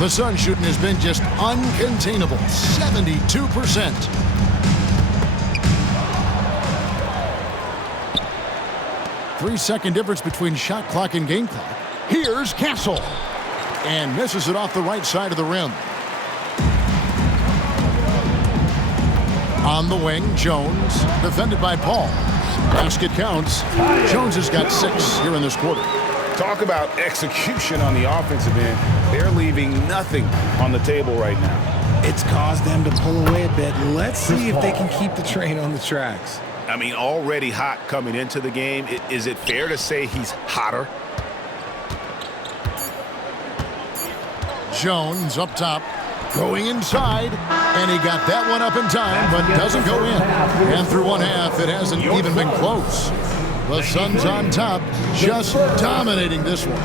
The Sun shooting has been just uncontainable. 72%. Three-second difference between shot clock and game clock. Here's Castle. And misses it off the right side of the rim. On the wing, Jones, defended by Paul. Basket counts. Jones has got 6 here in this quarter. Talk about execution on the offensive end. They're leaving nothing on the table right now. It's caused them to pull away a bit. Let's see if they can keep the train on the tracks. I mean, already hot coming into the game. Is it fair to say he's hotter? Jones up top. Going inside, and he got that one up in time, but doesn't go in. And through one half, it hasn't even been close. The Suns on top, just dominating this one.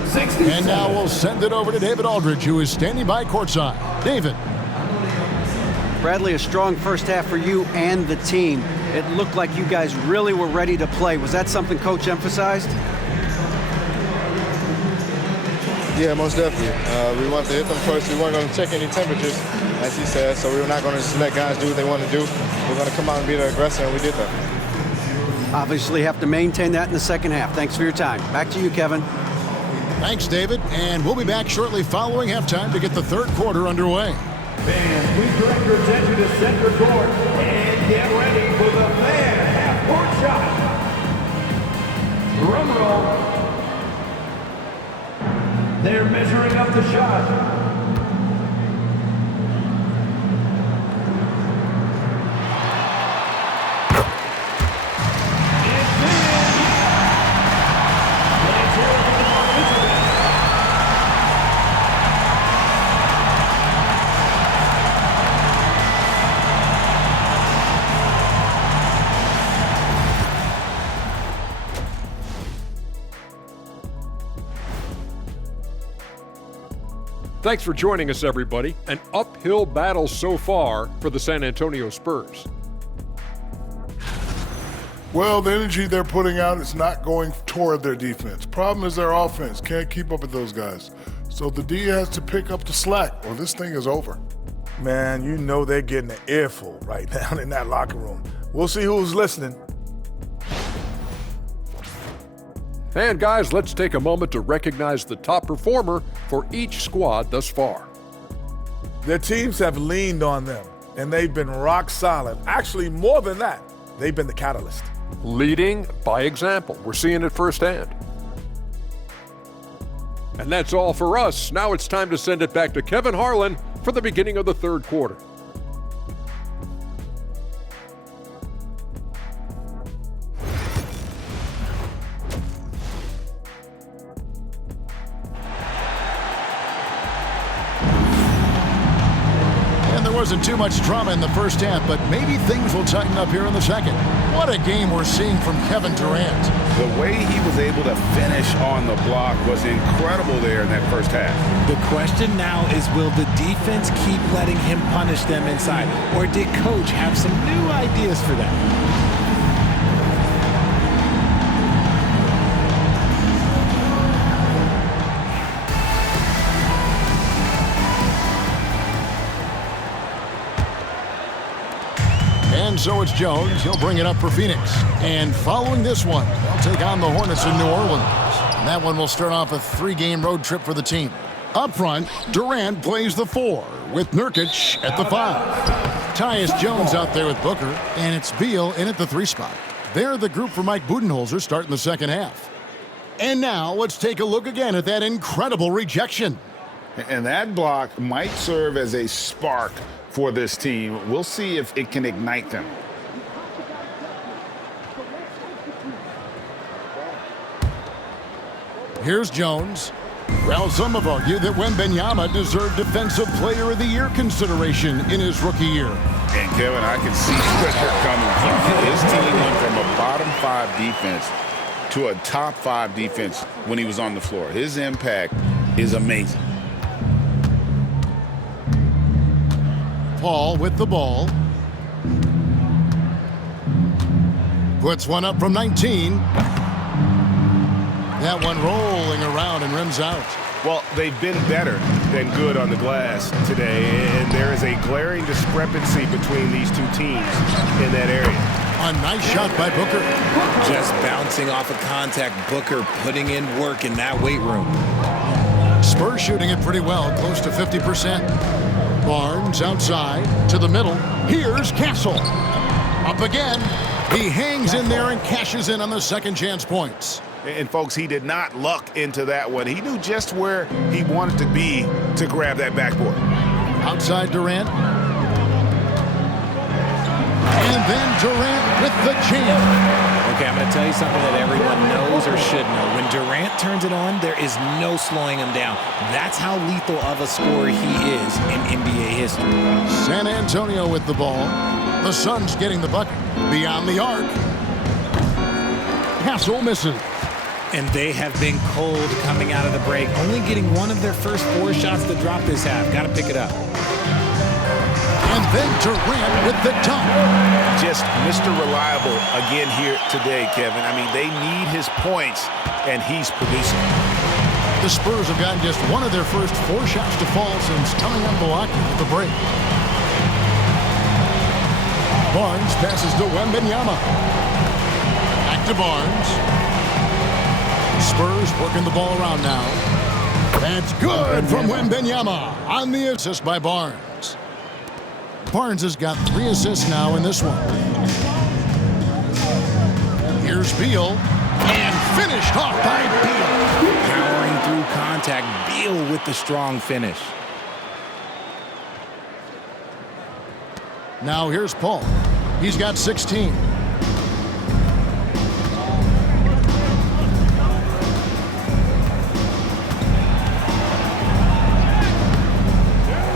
And now we'll send it over to David Aldridge, who is standing by courtside. David. Bradley, a strong first half for you and the team. It looked like you guys really were ready to play. Was that something Coach emphasized? Yeah, most definitely. We wanted to hit them first. We weren't going to check any temperatures, as he said, so we were not going to just let guys do what they want to do. We're going to come out and be the aggressor, and we did that. Obviously have to maintain that in the second half. Thanks for your time. Back to you, Kevin. Thanks, David. And we'll be back shortly following halftime to get the third quarter underway. Fans, please direct your attention to center court and get ready for the fan half-court shot. Drum roll. They're measuring up the shot. Thanks for joining us, everybody. An uphill battle so far for the San Antonio Spurs. Well, the energy they're putting out is not going toward their defense. Problem is their offense can't keep up with those guys. So the D has to pick up the slack or this thing is over. Man, you know they're getting an earful right now in that locker room. We'll see who's listening. And guys, let's take a moment to recognize the top performer for each squad thus far. Their teams have leaned on them, and they've been rock solid. Actually, more than that, they've been the catalyst. Leading by example. We're seeing it firsthand. And that's all for us. Now it's time to send it back to Kevin Harlan for the beginning of the third quarter. Wasn't too much drama in the first half, but maybe things will tighten up here in the second. What a game we're seeing from Kevin Durant. The way he was able to finish on the block was incredible there in that first half. The question now is, will the defense keep letting him punish them inside, or did Coach have some new ideas for them? So it's Jones. He'll bring it up for Phoenix. And following this one, they'll take on the Hornets in New Orleans. And that one will start off a 3-game road trip for the team. Up front, Durant plays the 4 with Nurkic at the 5. Tyus Jones out there with Booker, and it's Beal in at the 3 spot. They're the group for Mike Budenholzer starting the second half. And now let's take a look again at that incredible rejection. And that block might serve as a spark for this team. We'll see if it can ignite them. Here's Jones. Well, some have argued that Wembanyama deserved Defensive Player of the Year consideration in his rookie year. And, Kevin, I can see where they're coming from. His team went from a bottom 5 defense to a top 5 defense when he was on the floor. His impact is amazing. Paul with the ball. Puts one up from 19. That one rolling around and rims out. Well, they've been better than good on the glass today, and there is a glaring discrepancy between these two teams in that area. A nice shot by Booker. Just bouncing off of contact. Booker putting in work in that weight room. Spurs shooting it pretty well, close to 50%. Barnes outside to the middle. Here's Castle. Up again. He hangs in there and cashes in on the second chance points. And, folks, he did not luck into that one. He knew just where he wanted to be to grab that backboard. Outside Durant. And then Durant with the jam. Okay, I'm going to tell you something that everyone knows or should know. When Durant turns it on, there is no slowing him down. That's how lethal of a scorer he is in NBA history. San Antonio with the ball. The Suns getting the bucket. Beyond the arc. Castle misses. And they have been cold coming out of the break. Only getting one of their first 4 shots to drop this half. Got to pick it up. And then Durant with the dunk. Just Mr. Reliable again here today, Kevin. I mean, they need his points, and he's producing. The Spurs have gotten just one of their first 4 shots to fall since coming out of Milwaukee with the break. Barnes passes to Wembanyama. Back to Barnes. Spurs working the ball around now. That's good from Wembanyama on the assist by Barnes. Barnes has got 3 assists now in this one. Here's Beal, and finished off by Beal. Powering through contact, Beal with the strong finish. Now here's Paul. He's got 16.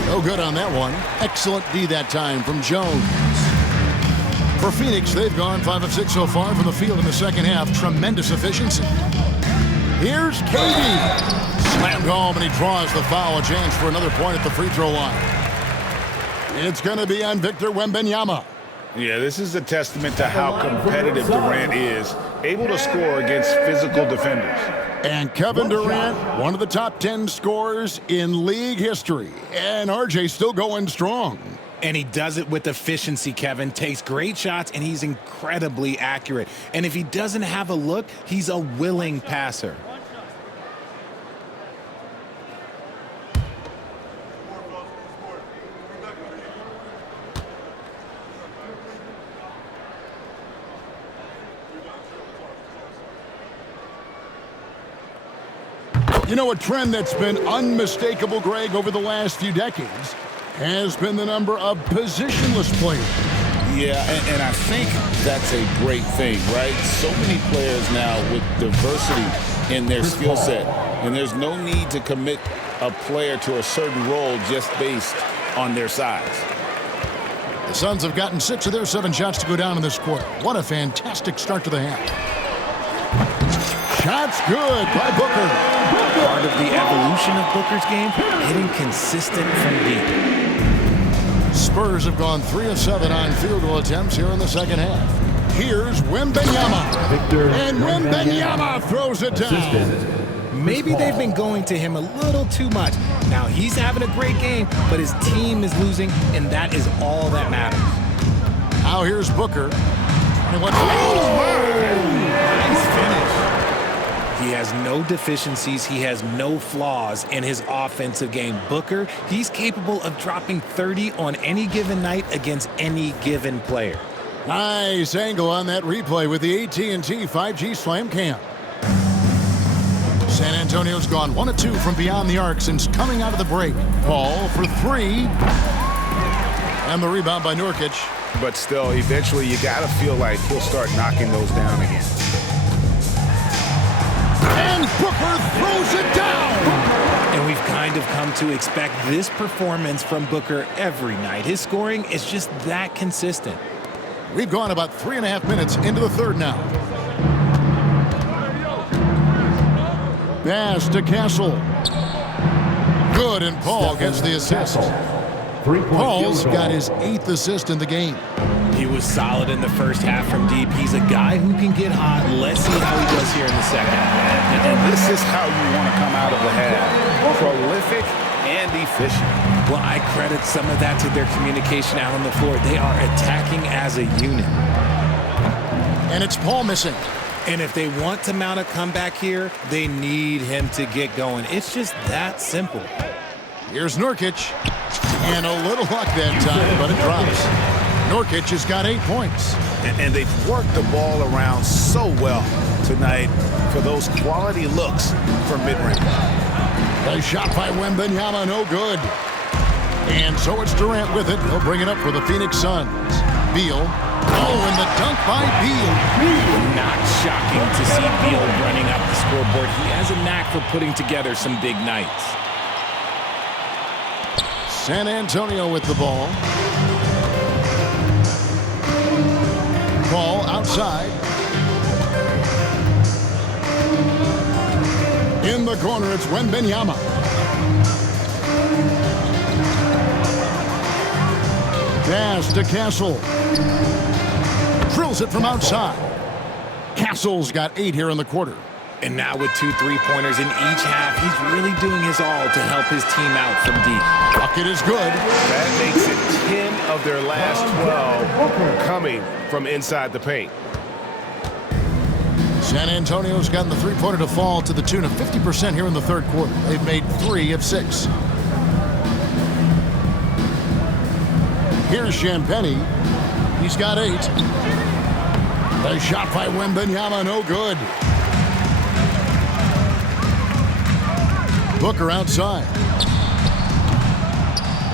No good on that one. Excellent D that time from Jones. For Phoenix, they've gone 5 of 6 so far from the field in the second half. Tremendous efficiency. Here's KD. Slammed home, and he draws the foul. A chance for another point at the free throw line. It's going to be on Victor Wembanyama. Yeah, this is a testament to how competitive Durant is, able to score against physical defenders. And Kevin Durant, one of the top 10 scorers in league history. And RJ still going strong. And he does it with efficiency, Kevin. Takes great shots, and he's incredibly accurate. And if he doesn't have a look, he's a willing passer. You know, a trend that's been unmistakable, Greg, over the last few decades has been the number of positionless players. Yeah, and I think that's a great thing, right? So many players now with diversity in their skill set, and there's no need to commit a player to a certain role just based on their size. The Suns have gotten 6 of their 7 shots to go down in this quarter. What a fantastic start to the half. Shots good by Booker. Part of the evolution of Booker's game, hitting consistent from deep. Spurs have gone 3 of 7 on field goal attempts here in the second half. Here's Wembanyama. And Wembanyama throws it down. Maybe they've been going to him a little too much. Now he's having a great game, but his team is losing, and that is all that matters. Now here's Booker. Nice finish. He has no deficiencies. He has no flaws in his offensive game. Booker, he's capable of dropping 30 on any given night against any given player. Nice angle on that replay with the AT&T 5G Slam Cam. San Antonio's gone 1 of 2 from beyond the arc since coming out of the break. Paul for 3. And the rebound by Nurkic. But still, eventually you got to feel like he'll start knocking those down again. And Booker throws it down. And we've kind of come to expect this performance from Booker every night. His scoring is just that consistent. We've gone about 3.5 minutes into the third now. Pass to Castle. Good, and Paul gets the assist. Paul's got his 8th assist in the game. He was solid in the first half from deep. He's a guy who can get hot. Let's see how he does here in the second. And this is how you want to come out of the half. Prolific and efficient. Well, I credit some of that to their communication out on the floor. They are attacking as a unit. And it's Paul missing. And if they want to mount a comeback here, they need him to get going. It's just that simple. Here's Nurkic. And a little luck that time, but it drops. Nurkic has got 8 points. And they've worked the ball around so well tonight for those quality looks from mid-range. A shot by Wembanyama, no good. And so it's Durant with it. He'll bring it up for the Phoenix Suns. Beal. Oh, and the dunk by Beal. Not shocking to see Beal running up the scoreboard. He has a knack for putting together some big nights. San Antonio with the ball. Ball outside. In the corner, it's Wembanyama. Pass to Castle. Drills it from outside. Castle's got 8 here in the quarter. And now with 2 3-pointers in each half, he's really doing his all to help his team out from deep. Bucket is good. That makes it 10 of their last 12 coming from inside the paint. San Antonio's gotten the 3-pointer to fall to the tune of 50% here in the third quarter. They've made 3 of 6. Here's Champagny. He's got 8. The shot by Wembanyama, no good. Booker outside.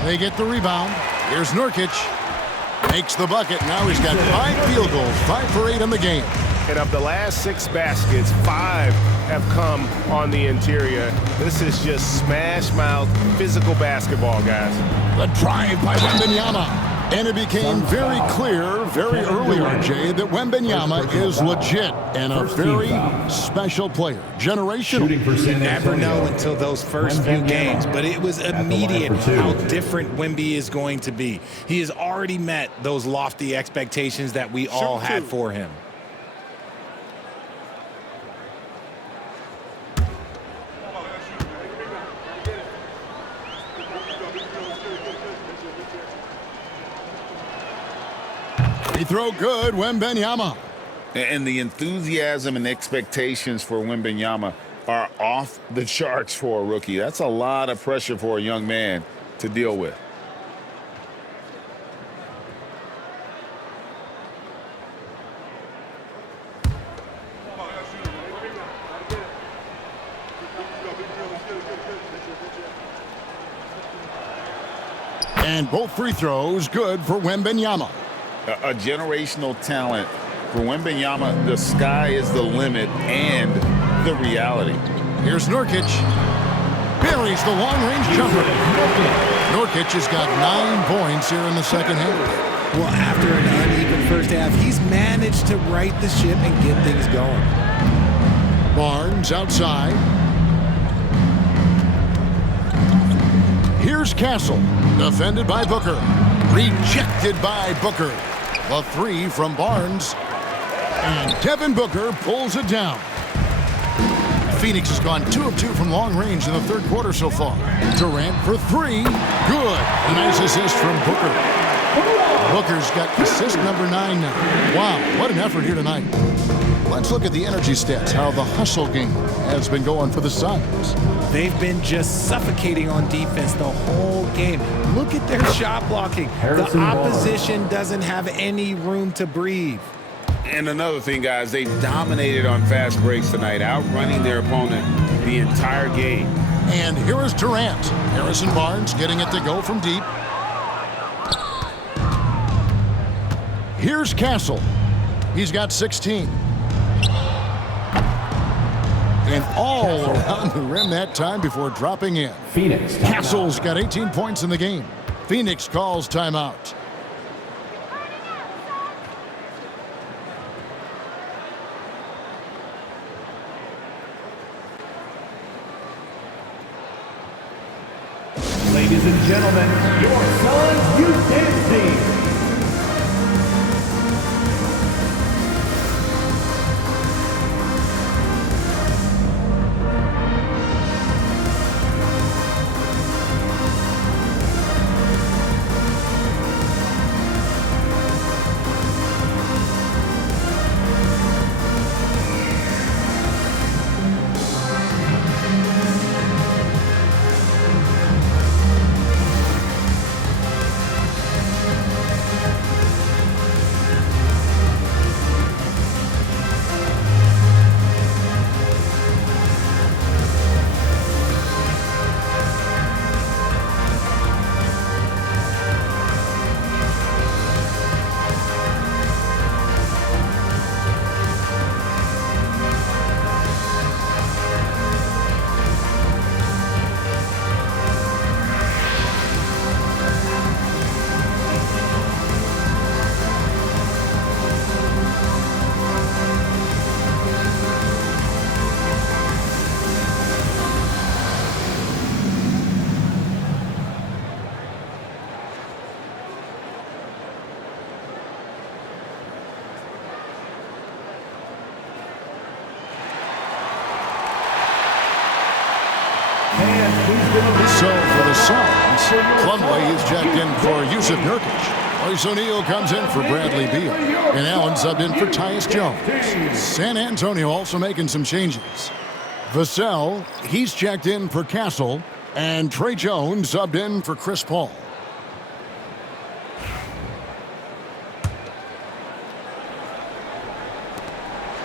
They get the rebound. Here's Nurkic. Makes the bucket. Now he's got 5 field goals, 5 for 8 in the game. And of the last 6 baskets, 5 have come on the interior. This is just smash mouth physical basketball, guys. The drive by Wembanyama. And it became very clear very early, RJ, that Wembanyama is legit and a very special player. Generational. You never know until those first few games, but it was immediate how different Wemby is going to be. He has already met those lofty expectations that we all had for him. Free throw good, Wembanyama. And the enthusiasm and expectations for Wembanyama are off the charts for a rookie. That's a lot of pressure for a young man to deal with. And both free throws good for Wembanyama. A generational talent. For Wembanyama, the sky is the limit and the reality. Here's Nurkic. Buries the long-range jumper. Nurkic has got 9 points here in the second half. Well, after an uneven first half, he's managed to right the ship and get things going. Barnes outside. Here's Castle. Defended by Booker. Rejected by Booker. The 3 from Barnes. And Devin Booker pulls it down. Phoenix has gone 2 of 2 from long range in the third quarter so far. Durant for 3. Good. A nice assist from Booker. Booker's got assist number 9 now. Wow, what an effort here tonight. Let's look at the energy stats, how the hustle game has been going for the Suns. They've been just suffocating on defense the whole game. Look at their shot blocking. The opposition doesn't have any room to breathe. And another thing, guys, they dominated on fast breaks tonight, outrunning their opponent the entire game. And here is Durant. Harrison Barnes getting it to go from deep. Here's Castle. He's got 16. And all around the rim that time before dropping in. Phoenix. Castle's got 18 points in the game. Phoenix calls timeout. Ladies and gentlemen, your Suns Youth Dance Team. So for the Suns, Plumlee is checked in for Yusuf Nurkic. Royce O'Neal comes in for Bradley Beal. And Allen subbed in for Tyus Jones. San Antonio also making some changes. Vassell, he's checked in for Castle. And Trey Jones subbed in for Chris Paul.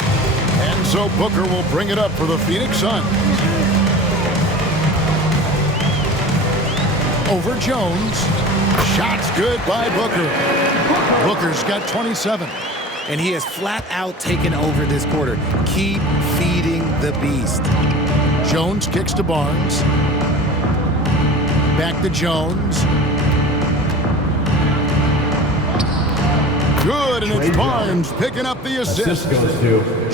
And so Booker will bring it up for the Phoenix Suns. Over Jones. Shots good by Booker. Booker's got 27. And he has flat out taken over this quarter. Keep feeding the beast. Jones kicks to Barnes. Back to Jones. Good, and it's Barnes picking up the assist.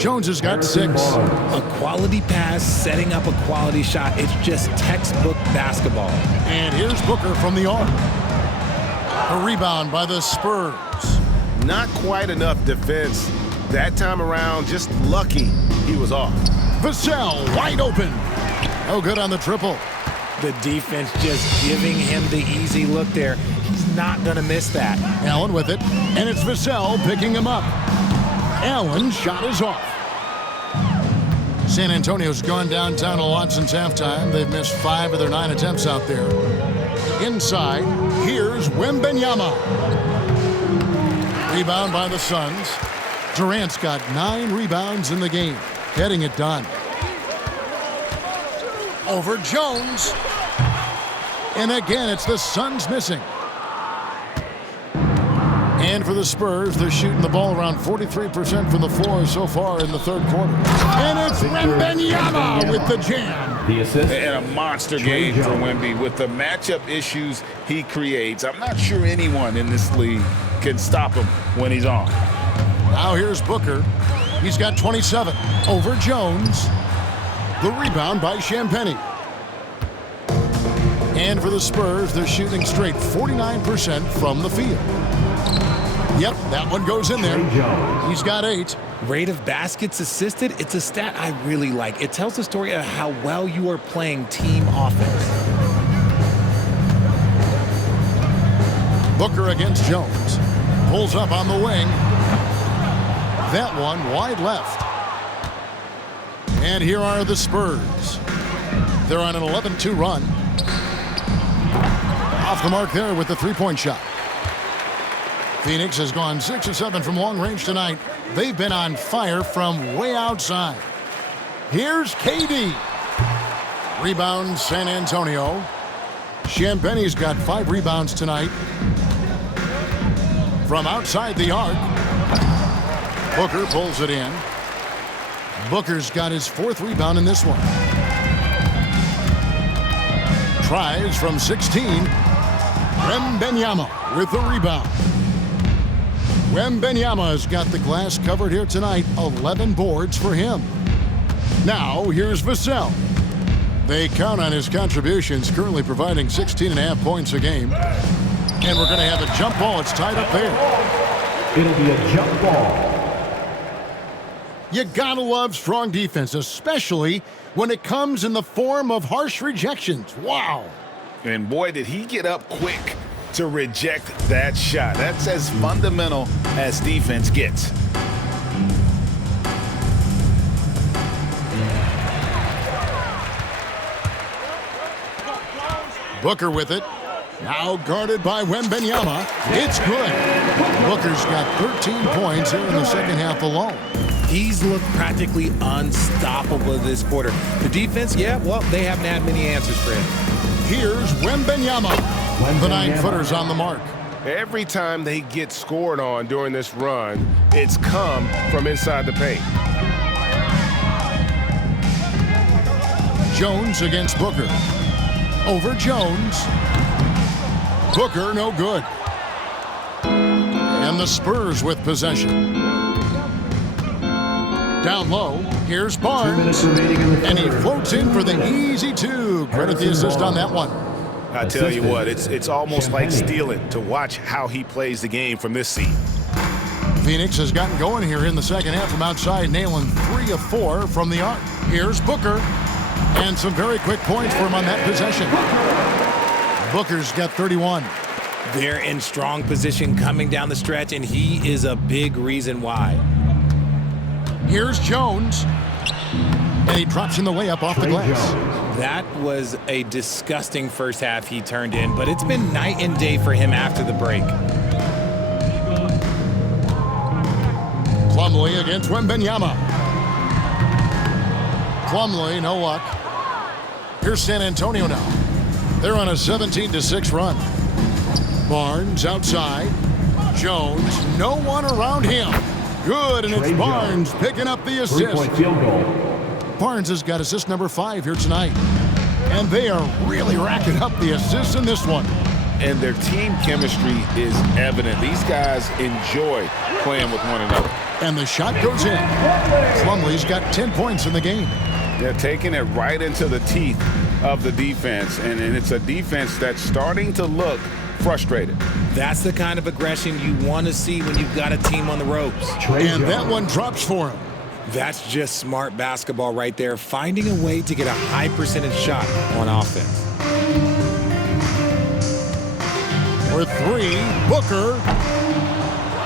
Jones has got 6. A quality pass, setting up a quality shot. It's just textbook basketball. And here's Booker from the arc. A rebound by the Spurs. Not quite enough defense that time around. Just lucky he was off. Vassell wide open. No good on the triple. The defense just giving him the easy look there. He's not going to miss that. Allen with it, and it's Vassell picking him up. Allen's shot is off. San Antonio's gone downtown a lot since halftime. They've missed 5 of their 9 attempts out there. Inside, here's Wembanyama. Rebound by the Suns. Durant's got 9 rebounds in the game, getting it done. Over Jones. And again, it's the Suns missing. And for the Spurs, they're shooting the ball around 43% from the floor so far in the third quarter. And it's Wembanyama with the jam. The assist. And a monster game for Wemby with the matchup issues he creates. I'm not sure anyone in this league can stop him when he's on. Now here's Booker. He's got 27. Over Jones. The rebound by Champagnie. And for the Spurs, they're shooting straight 49% from the field. Yep, that one goes in there. He's got 8. Rate of baskets assisted, it's a stat I really like. It tells the story of how well you are playing team offense. Booker against Jones. Pulls up on the wing. That one wide left. And here are the Spurs. They're on an 11-2 run. Off the mark there with the three-point shot. Phoenix has gone 6 of 7 from long range tonight. They've been on fire from way outside. Here's KD. Rebound San Antonio. Champagne's got 5 rebounds tonight. From outside the arc. Booker pulls it in. Booker's got his 4th rebound in this one. Tries from 16. Wembanyama with the rebound. Wembanyama's got the glass covered here tonight. 11 boards for him. Now here's Vassell. They count on his contributions, currently providing 16.5 points a game. And we're going to have a jump ball. It's tied up there. It'll be a jump ball. You gotta love strong defense, especially when it comes in the form of harsh rejections. Wow. And boy, did he get up quick to reject that shot. That's as fundamental as defense gets. Booker with it. Now guarded by Wembanyama. It's good. Booker's got 13 points here in the second half alone. He's looked practically unstoppable this quarter. The defense, yeah, well, they haven't had many answers for him. Here's Wembanyama. The 9-footer's on the mark. Every time they get scored on during this run, it's come from inside the paint. Jones against Booker. Over Jones. Booker, no good. And the Spurs with possession. Down low, here's Barnes. And he floats in for the easy 2. Credit the assist on that one. I tell you what, it's almost like stealing to watch how he plays the game from this seat. Phoenix has gotten going here in the second half from outside, nailing 3 of 4 from the arc. Here's Booker. And some very quick points for him on that possession. Booker's got 31. They're in strong position coming down the stretch, and he is a big reason why. Here's Jones. And he drops in the layup off the glass. That was a disgusting first half he turned in, but it's been night and day for him after the break. Plumlee against Wembanyama. Plumlee, no luck. Here's San Antonio now. They're on a 17-6 run. Barnes outside. Jones, no one around him. Good, and it's Barnes picking up the assist. 3-point field goal. Barnes has got assist number 5 here tonight. And they are really racking up the assists in this one. And their team chemistry is evident. These guys enjoy playing with one another. And the shot goes in. Plumlee's got 10 points in the game. They're taking it right into the teeth of the defense. And it's a defense that's starting to look frustrated. That's the kind of aggression you want to see when you've got a team on the ropes. And that one drops for him. That's just smart basketball right there, finding a way to get a high percentage shot on offense. For 3, Booker.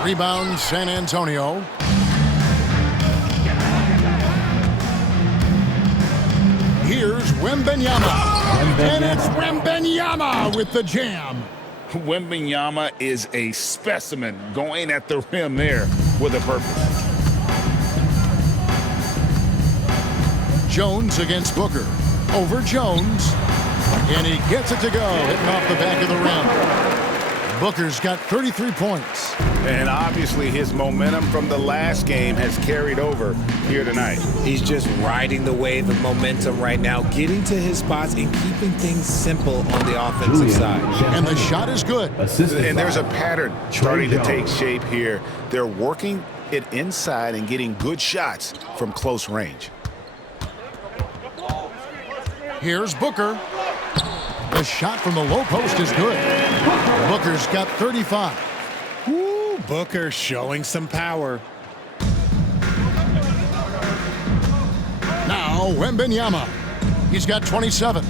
Rebound, San Antonio. Here's Wembanyama. And it's Wembanyama with the jam. Wembanyama is a specimen going at the rim there with a purpose. Jones against Booker. Over Jones. And he gets it to go, hitting off the back of the rim. Booker's got 33 points. And obviously his momentum from the last game has carried over here tonight. He's just riding the wave of momentum right now, getting to his spots and keeping things simple on the offensive side. And the shot is good. And there's a pattern starting to take shape here. They're working it inside and getting good shots from close range. Here's Booker. The shot from the low post is good. Booker's got 35. Woo, Booker showing some power. Now Wembanyama. He's got 27.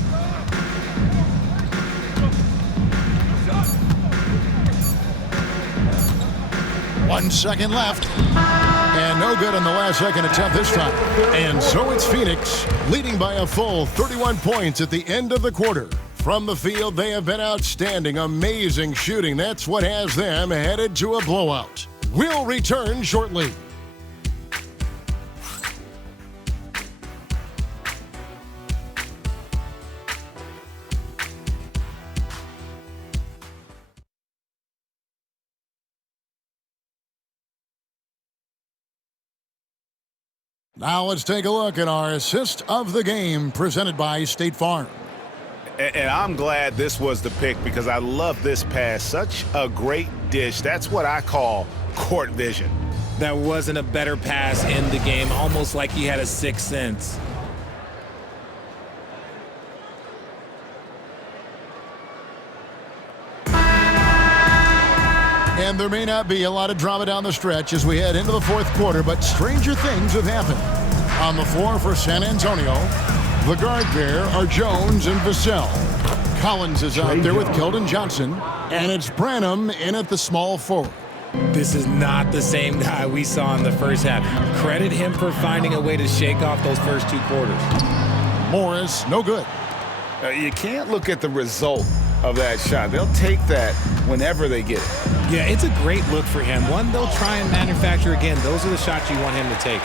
1 second left. And no good on the last second attempt this time. And so it's Phoenix leading by a full 31 points at the end of the quarter. From the field, they have been outstanding. Amazing shooting. That's what has them headed to a blowout. We'll return shortly. Now let's take a look at our assist of the game presented by State Farm. And I'm glad this was the pick because I love this pass. Such a great dish. That's what I call court vision. That wasn't a better pass in the game, almost like he had a sixth sense. And there may not be a lot of drama down the stretch as we head into the fourth quarter, but stranger things have happened. On the floor for San Antonio, the guard there are Jones and Vassell. Collins is out there with Keldon Johnson, and it's Branham in at the small forward. This is not the same guy we saw in the first half. Credit him for finding a way to shake off those first two quarters. Morris, no good. You can't look at the result of that shot. They'll take that whenever they get it. Yeah, it's a great look for him. One they'll try and manufacture again. Those are the shots you want him to take.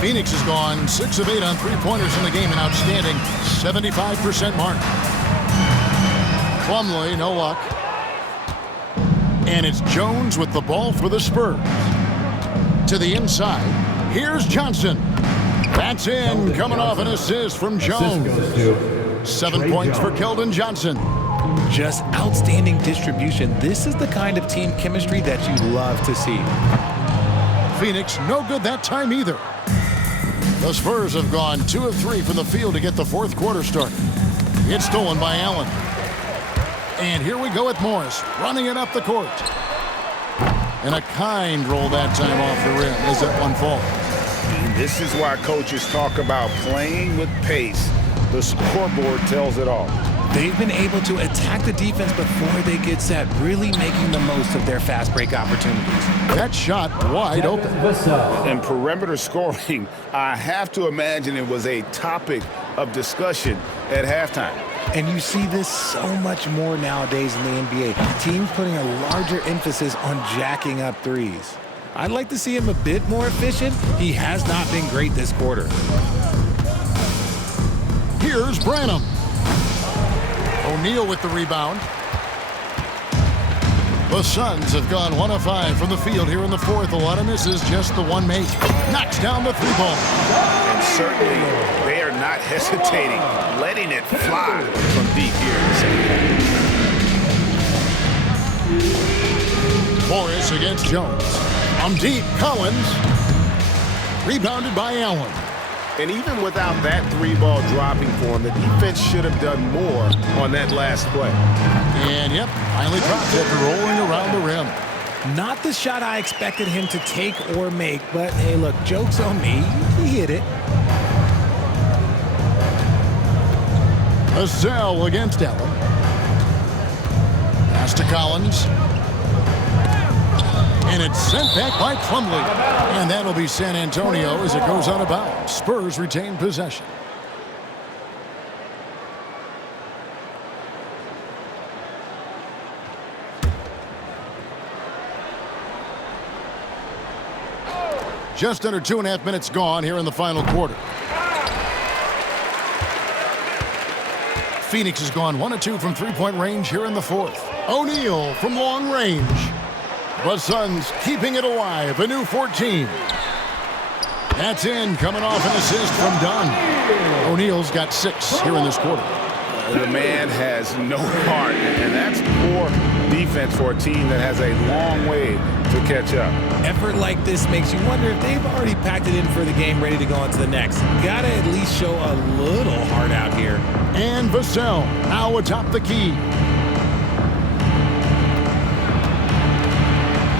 Phoenix has gone 6 of 8 on three-pointers in the game, an outstanding 75% mark. Plumlee, no luck. And it's Jones with the ball for the Spurs. To the inside, here's Johnson. That's in, coming off an assist from Jones. 7 points for Keldon Johnson. Just outstanding distribution. This is the kind of team chemistry that you love to see. Phoenix, no good that time either. The Spurs have gone 2 of 3 from the field to get the fourth quarter started. It's stolen by Allen. And here we go with Morris, running it up the court. And a kind roll that time off the rim as that one falls. And this is why coaches talk about playing with pace. The scoreboard tells it all. They've been able to attack the defense before they get set, really making the most of their fast break opportunities. That shot wide open. And perimeter scoring, I have to imagine it was a topic of discussion at halftime. And you see this so much more nowadays in the NBA. Teams putting a larger emphasis on jacking up threes. I'd like to see him a bit more efficient. He has not been great this quarter. Here's Branham. O'Neal with the rebound. The Suns have gone 1 of 5 from the field here in the fourth. A lot of misses, just the one made. Knocks down the 3-ball. And certainly they are not hesitating, letting it fly from deep here in the second half. Morris against Jones. From deep, Collins. Rebounded by Allen. And even without that 3-ball dropping for him, the defense should have done more on that last play. And yep, finally drops after rolling around the rim. Not the shot I expected him to take or make, but hey, look, joke's on me. He hit it. Vassell against Allen. Pass to Collins. And it's sent back by Plumlee. And that'll be San Antonio as it goes out of bounds. Spurs retain possession. Just under 2.5 minutes gone here in the final quarter. Phoenix has gone 1 of 2 from three-point range here in the fourth. O'Neal from long range. The Suns keeping it alive, a new 14. That's in, coming off an assist from Dunn. O'Neal's got 6 here in this quarter. The man has no heart, and that's poor defense for a team that has a long way to catch up. Effort like this makes you wonder if they've already packed it in for the game, ready to go on to the next. Gotta at least show a little heart out here. And Vassell now atop the key.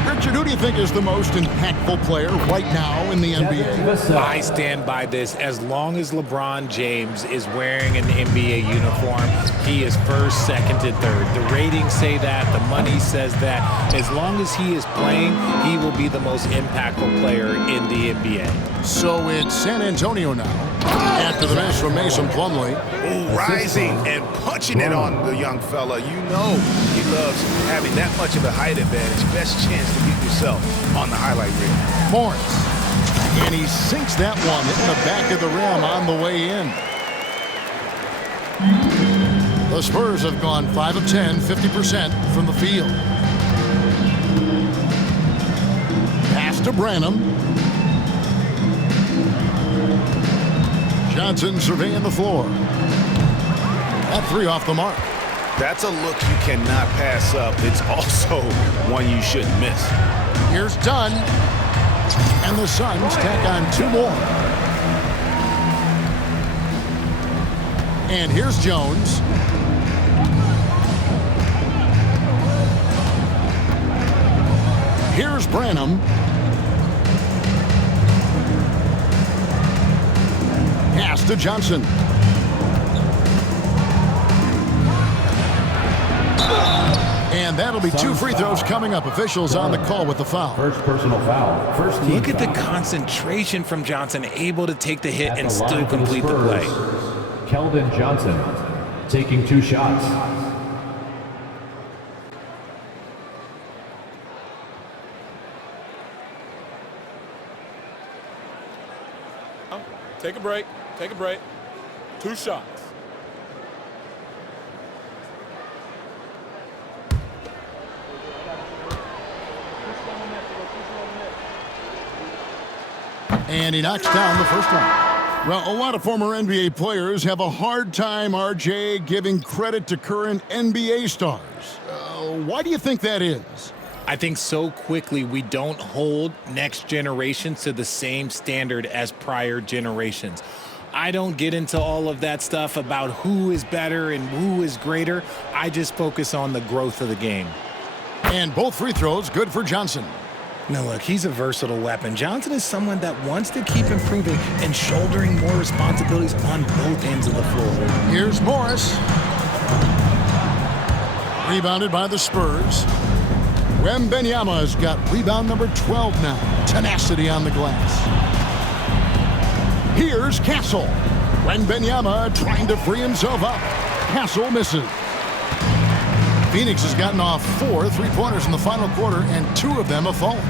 Richard, who do you think is the most impactful player right now in the NBA? I stand by this. As long as LeBron James is wearing an NBA uniform, He is first, second, and third. The ratings say that. The money says that. As long as he is playing, he will be the most impactful player in the NBA. So it's San Antonio now. After the miss from Mason Plumlee. Ooh, rising and punching it on the young fella. You know he loves having that much of a height advantage. Best chance to get yourself on the highlight reel. Morris. And he sinks that one, hitting the back of the rim on the way in. The Spurs have gone 5 of 10, 50% from the field. Pass to Branham. Johnson surveying the floor. That three off the mark. That's a look you cannot pass up. It's also one you shouldn't miss. Here's Dunn. And the Suns tack on 2 more. And here's Jones. Here's Branham. Pass to Johnson. And that'll be 2 free throws coming up. Officials on the call with the foul. First personal foul. First team Look at the foul. concentration from Johnson, able to take the hit and still complete the play. Keldon Johnson taking 2 shots. Take a break. Take a break. 2 shots. And he knocks down the first one. Well, a lot of former NBA players have a hard time, RJ, giving credit to current NBA stars. Why do you think that is? I think so quickly we don't hold next generations to the same standard as prior generations. I don't get into all of that stuff about who is better and who is greater. I just focus on the growth of the game. And both free throws good for Johnson. Now, look, he's a versatile weapon. Johnson is someone that wants to keep improving and shouldering more responsibilities on both ends of the floor. Here's Morris. Rebounded by the Spurs. Wembanyama's got rebound number 12 now. Tenacity on the glass. Here's Castle. Wembanyama trying to free himself up. Castle misses. Phoenix has gotten off 4 3-pointers in the final quarter, and 2 of them have fallen.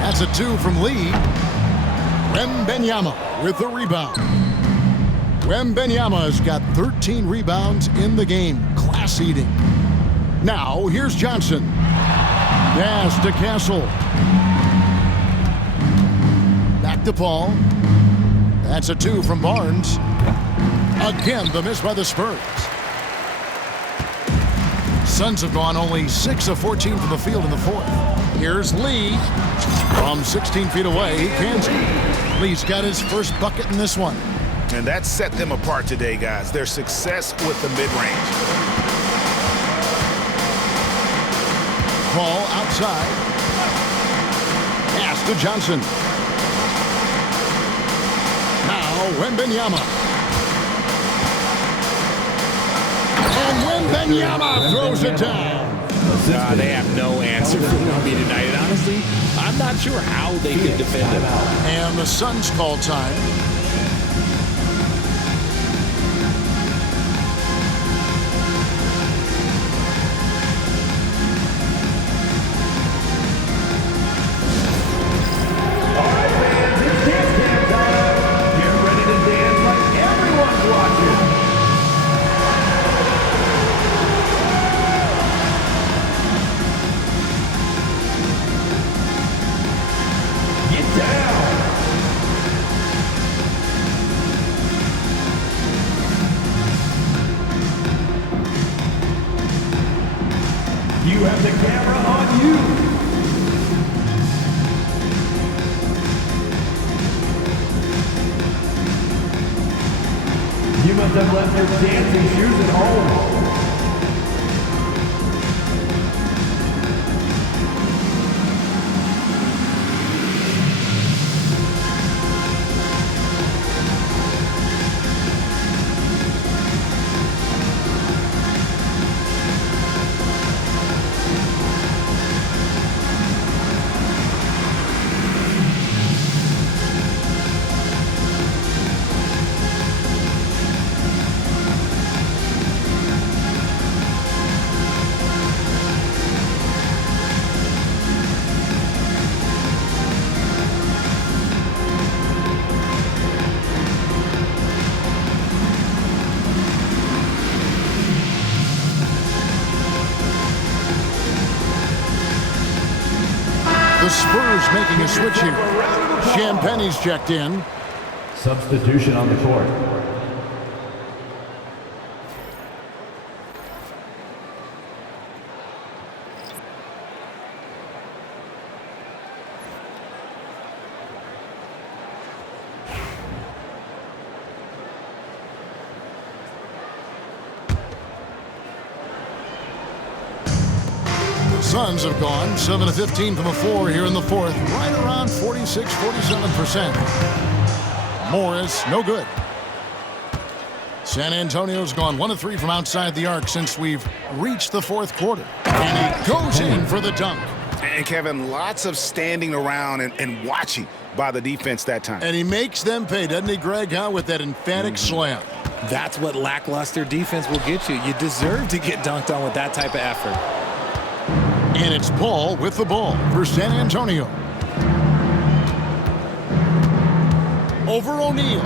That's a 2 from Lee. Wembanyama with the rebound. Wembanyama's got 13 rebounds in the game. Class eating. Now, here's Johnson. Pass to Castle. Back to Paul. That's a 2 from Barnes. Again, the miss by the Spurs. Suns have gone only 6 of 14 from the field in the fourth. Here's Lee. From 16 feet away, he can see. Lee's got his first bucket in this one. And that set them apart today, guys. Their success with the mid-range. Ball outside. Pass to Johnson. Now Wembanyama. And Wembanyama throws it down. They have no answer for me tonight. And honestly, I'm not sure how they could defend him. And the Suns call time. You have the camera on you. You must have left your dancing shoes at home. Spurs making a switch here. Champagne's checked in. Substitution on the court. Suns have gone 7 of 15 from the floor here in the fourth, right around 46-47%. Morris, no good. San Antonio's gone 1 of 3 from outside the arc since we've reached the fourth quarter. And he goes in for the dunk. And Kevin, lots of standing around and watching by the defense that time. And he makes them pay, doesn't he, Greg, with that emphatic slam. That's what lackluster defense will get you. You deserve to get dunked on with that type of effort. And it's Paul with the ball for San Antonio. Over O'Neal.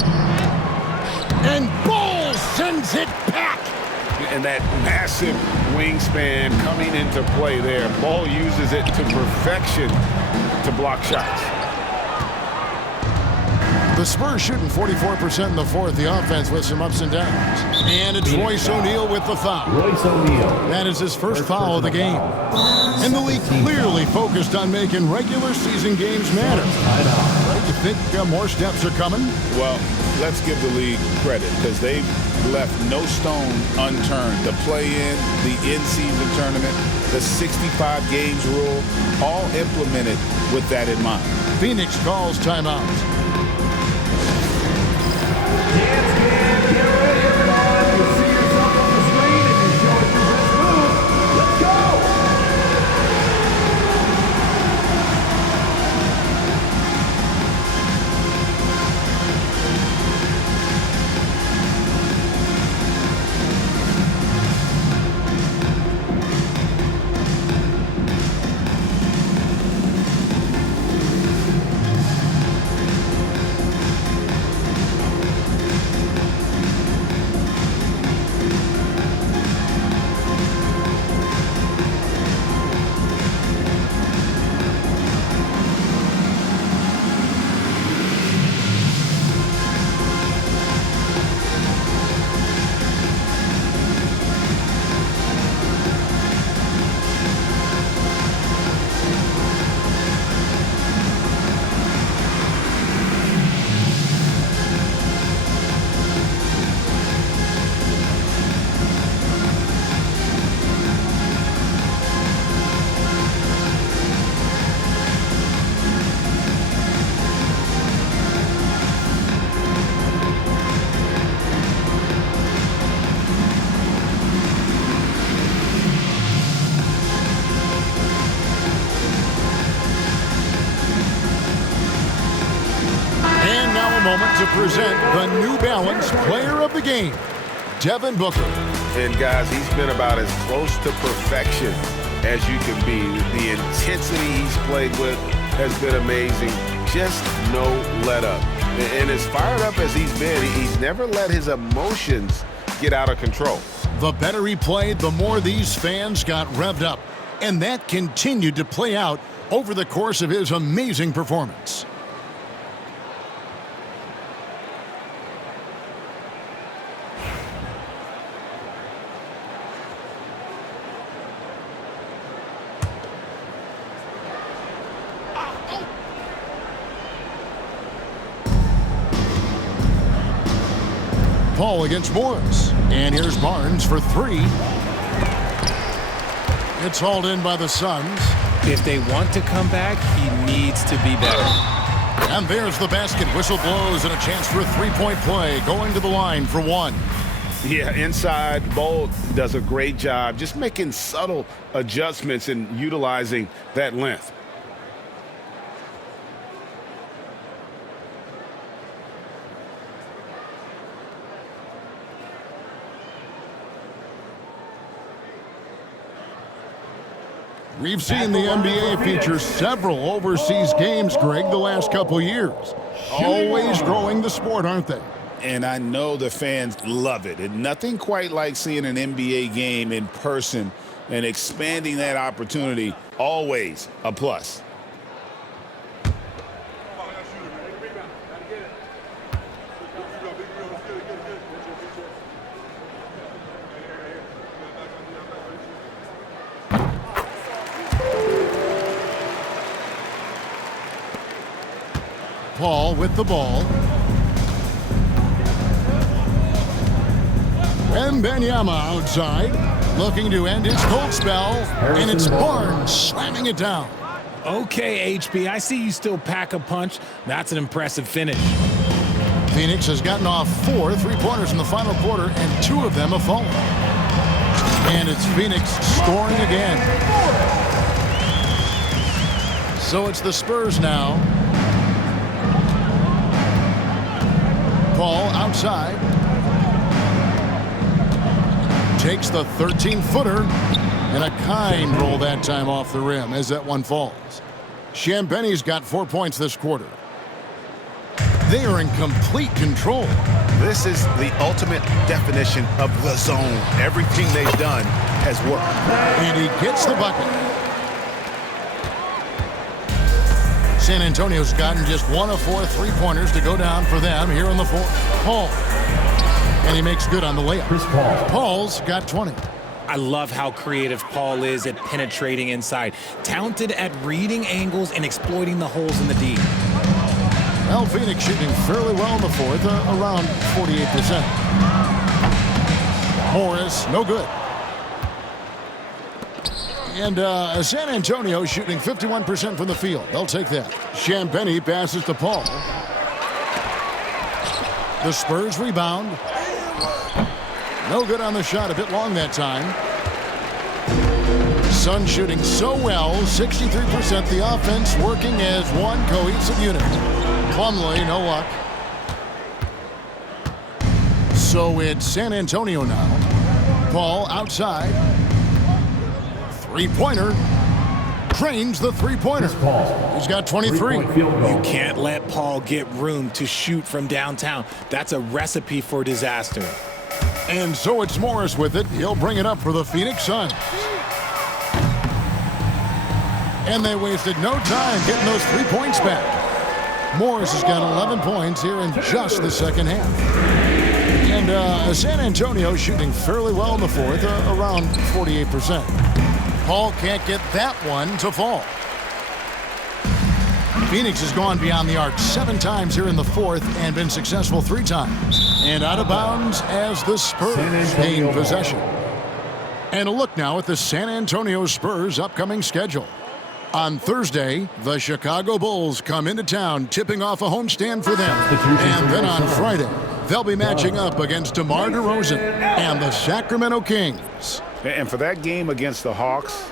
And Ball sends it back. And that massive wingspan coming into play there. Ball uses it to perfection to block shots. The Spurs shooting 44% in the fourth. The offense with some ups and downs. And it's Royce O'Neal with the foul. Royce O'Neal. That is his first foul of the game. And the league clearly focused on making regular season games matter. You think more steps are coming? Well, let's give the league credit because they've left no stone unturned. The play-in, the in-season tournament, the 65 games rule, all implemented with that in mind. Phoenix calls timeout. Moment to present the New Balance Player of the Game, Devin Booker. And guys, he's been about as close to perfection as you can be. The intensity he's played with has been amazing. Just no let up. And as fired up as he's been, he's never let his emotions get out of control. The better he played, the more these fans got revved up. And that continued to play out over the course of his amazing performance. Paul against Morris. And here's Barnes for 3. It's hauled in by the Suns. If they want to come back, he needs to be better. And there's the basket. Whistle blows and a chance for a three-point play. Going to the line for 1. Yeah, inside, Bolt does a great job just making subtle adjustments and utilizing that length. We've seen the NBA feature several overseas games, Greg, the last couple years. Always growing the sport, aren't they? And I know the fans love it. And nothing quite like seeing an NBA game in person and expanding that opportunity, always a plus. Paul with the ball. Wembanyama outside, looking to end his cold spell, and it's Barnes slamming it down. Okay, HB, I see you still pack a punch. That's an impressive finish. Phoenix has gotten off 4 3-pointers in the final quarter, and 2 of them have fallen. And it's Phoenix scoring again. So it's the Spurs now. Paul outside. Takes the 13-footer, and a kind roll that time off the rim as that one falls. Champagne's got 4 points this quarter. They are in complete control. This is the ultimate definition of the zone. Everything they've done has worked. And he gets the bucket. San Antonio's gotten just 1 of 4 3-pointers to go down for them here in the fourth. Paul. And he makes good on the layup. Paul's got 20. I love how creative Paul is at penetrating inside. Talented at reading angles and exploiting the holes in the D. Well, Phoenix shooting fairly well in the fourth, around 48%. Morris, no good. And San Antonio shooting 51% from the field. They'll take that. Champagnie passes to Paul. The Spurs rebound. No good on the shot, a bit long that time. Sun shooting so well, 63%. The offense working as one cohesive unit. Plumlee, no luck. So it's San Antonio now. Paul outside. 3-pointer. Drains the 3-pointer. He's got 23. You can't let Paul get room to shoot from downtown. That's a recipe for disaster. And so it's Morris with it. He'll bring it up for the Phoenix Suns. And they wasted no time getting those 3 points back. Morris has got 11 points here in just the second half. And San Antonio shooting fairly well in the fourth, around 48%. Paul can't get that one to fall. Phoenix has gone beyond the arc 7 times here in the fourth and been successful 3 times. And out of bounds as the Spurs gain possession. And a look now at the San Antonio Spurs' upcoming schedule. On Thursday, the Chicago Bulls come into town, tipping off a homestand for them. And then on Friday, they'll be matching up against DeMar DeRozan and the Sacramento Kings. And for that game against the Hawks,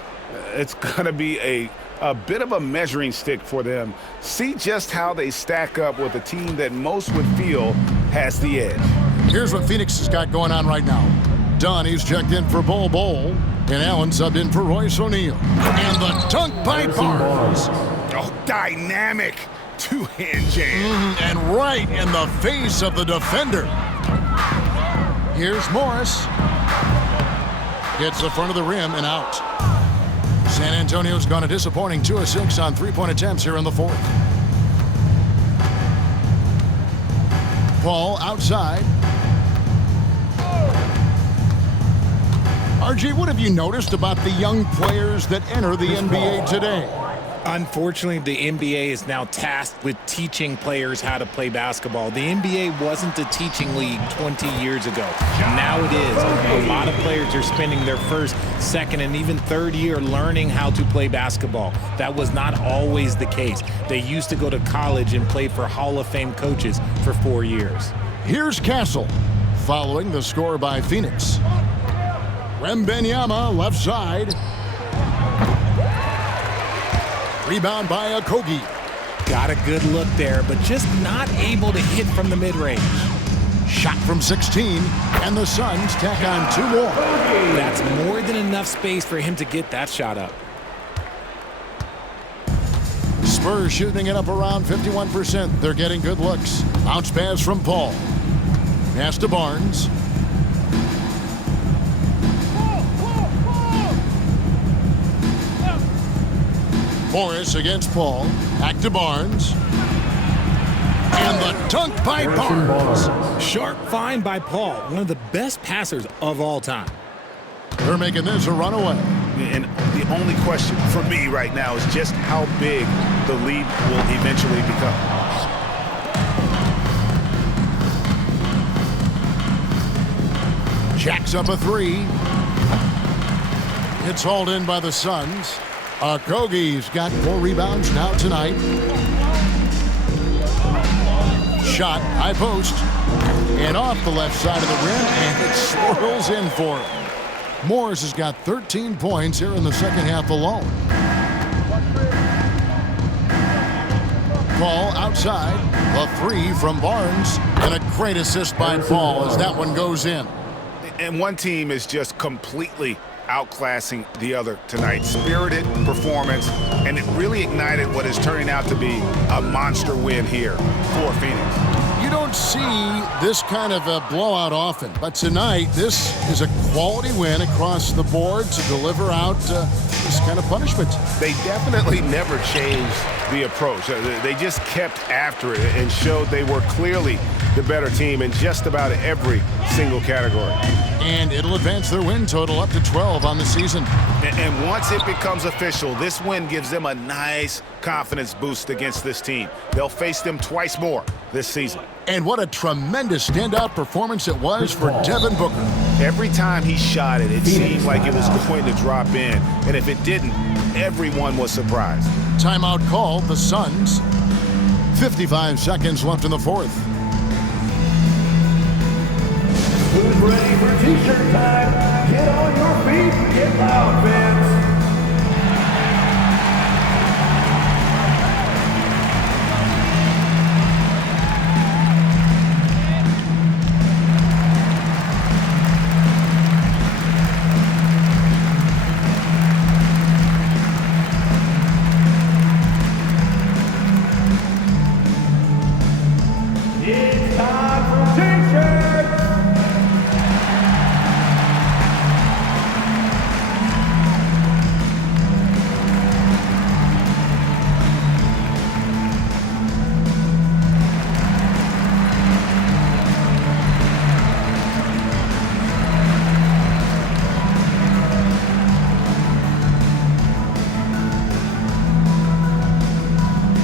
it's going to be a bit of a measuring stick for them. See just how they stack up with a team that most would feel has the edge. Here's what Phoenix has got going on right now. Donnie's checked in for Bol, and Allen subbed in for Royce O'Neal. And the dunk by Barnes. Oh, dynamic two-hand jam. And right in the face of the defender. Here's Morris. Gets the front of the rim and out. San Antonio's gone a disappointing 2 of 6 on 3-point attempts here in the fourth. Paul outside. RG, what have you noticed about the young players that enter the NBA today? Unfortunately, the NBA is now tasked with teaching players how to play basketball. The NBA wasn't a teaching league 20 years ago. Now it is. A lot of players are spending their first, second, and even third year learning how to play basketball. That was not always the case. They used to go to college and play for Hall of Fame coaches for 4 years. Here's Castle, following the score by Phoenix. Wembanyama, left side. Rebound by Okogie. Got a good look there, but just not able to hit from the mid-range. Shot from 16, and the Suns tack on 2 more. That's more than enough space for him to get that shot up. Spurs shooting it up around 51%. They're getting good looks. Bounce pass from Paul. Pass to Barnes. Morris against Paul. Back to Barnes. And the dunk by Barnes. Sharp find by Paul, one of the best passers of all time. They're making this a runaway. And the only question for me right now is just how big the lead will eventually become. Jacks up a three. It's hauled in by the Suns. Okogie's got 4 rebounds now tonight. Shot, high post, and off the left side of the rim, and it swirls in for him. Morris has got 13 points here in the second half alone. Paul outside, a 3 from Barnes, and a great assist by Paul as that one goes in. And one team is just completely outclassing the other tonight. Spirited performance, and it really ignited what is turning out to be a monster win here for Phoenix. You don't see this kind of a blowout often, but tonight this is a quality win across the board to deliver out this kind of punishment. They definitely never changed the approach. They just kept after it and showed they were clearly the better team in just about every single category. And it'll advance their win total up to 12 on the season. And once it becomes official, this win gives them a nice confidence boost against this team. They'll face them twice more this season. And what a tremendous standout performance it was for Devin Booker. Every time he shot it, it seemed like it was going to drop in. And if it didn't, everyone was surprised. Timeout called, the Suns. 55 seconds left in the fourth. Who's ready for t-shirt time? Get on your feet, get loud, fans. It's time for t-shirts.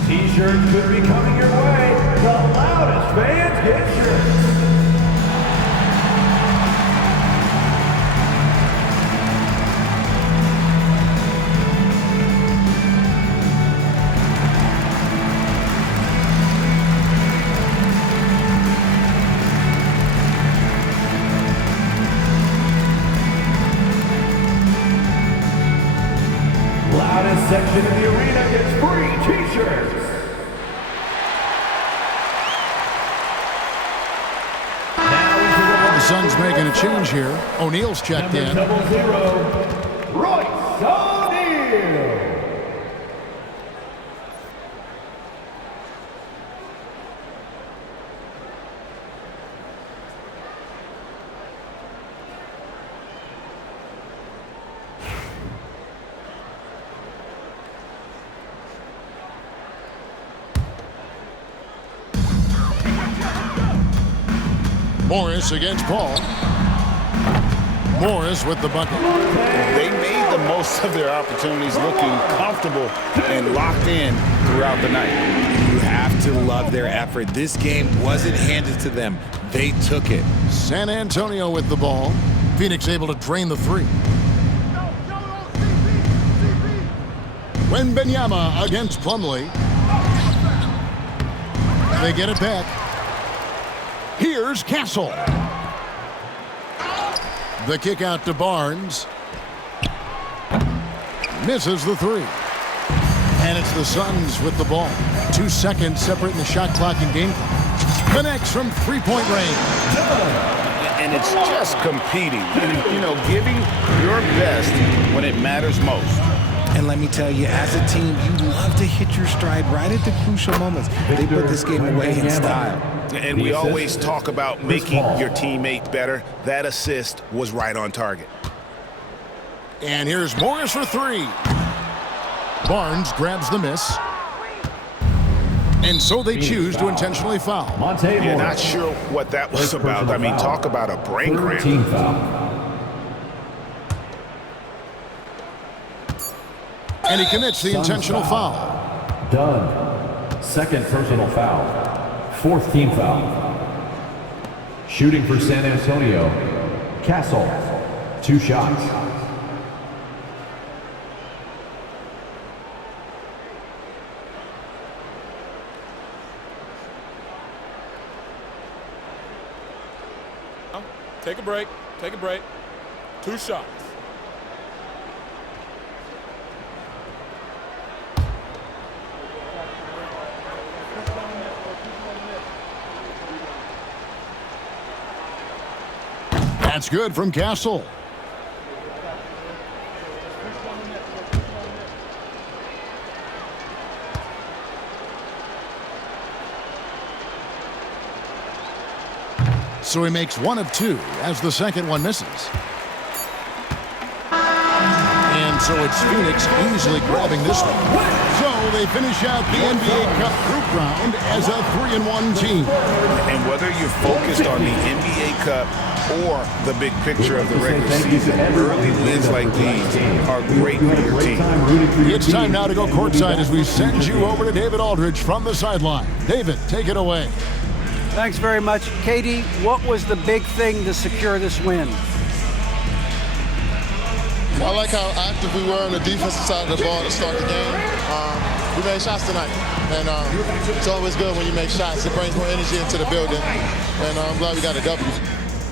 T-shirts could be coming your way. The loudest fans get shirts. Loudest section in the arena gets free t-shirts. The Suns making a change here. O'Neal's checked in. Number 00, Royce O'Neal. Morris against Paul. Morris with the bucket. They made the most of their opportunities, looking comfortable and locked in throughout the night. You have to love their effort. This game wasn't handed to them. They took it. San Antonio with the ball. Phoenix able to drain the three. Wembanyama against Plumlee. They get it back. Here's Castle. The kick out to Barnes. Misses the three. And it's the Suns with the ball. 2 seconds separating the shot clock and game clock. Connects from three-point range. And it's just competing, you know, giving your best when it matters most. And let me tell you, as a team, you love to hit your stride right at the crucial moments. They put this game away in style. And we always talk about making your teammate better. That assist was right on target. And here's Morris for three. Barnes grabs the miss. And so they choose to intentionally foul. Yeah, not sure what that was about. I mean, talk about a brain cramp. Team foul. And he commits the intentional foul. Done. Second personal foul. Fourth team foul. Shooting for San Antonio, Castle, 2 shots. Take a break. Take a break. 2 shots. That's good from Castle. So he makes 1 of 2 as the second one misses. And so it's Phoenix easily grabbing this one. So they finish out the NBA Cup group round as a 3-1 team. And whether you're focused on the NBA Cup or the big picture of the regular season, early wins like these are great for your team. It's time now to go courtside as we send you over to David Aldridge from the sideline. David, take it away. Thanks very much. Katie, what was the big thing to secure this win? I like how active we were on the defensive side of the ball to start the game. We made shots tonight, and it's always good when you make shots. It brings more energy into the building, and I'm glad we got a W.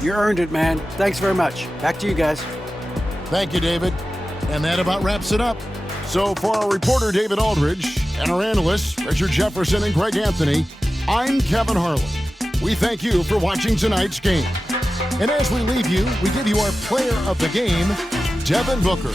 You earned it, man. Thanks very much. Back to you guys. Thank you, David. And that about wraps it up. So for our reporter, David Aldridge, and our analysts, Richard Jefferson and Greg Anthony, I'm Kevin Harlan. We thank you for watching tonight's game. And as we leave you, we give you our player of the game, Devin Booker.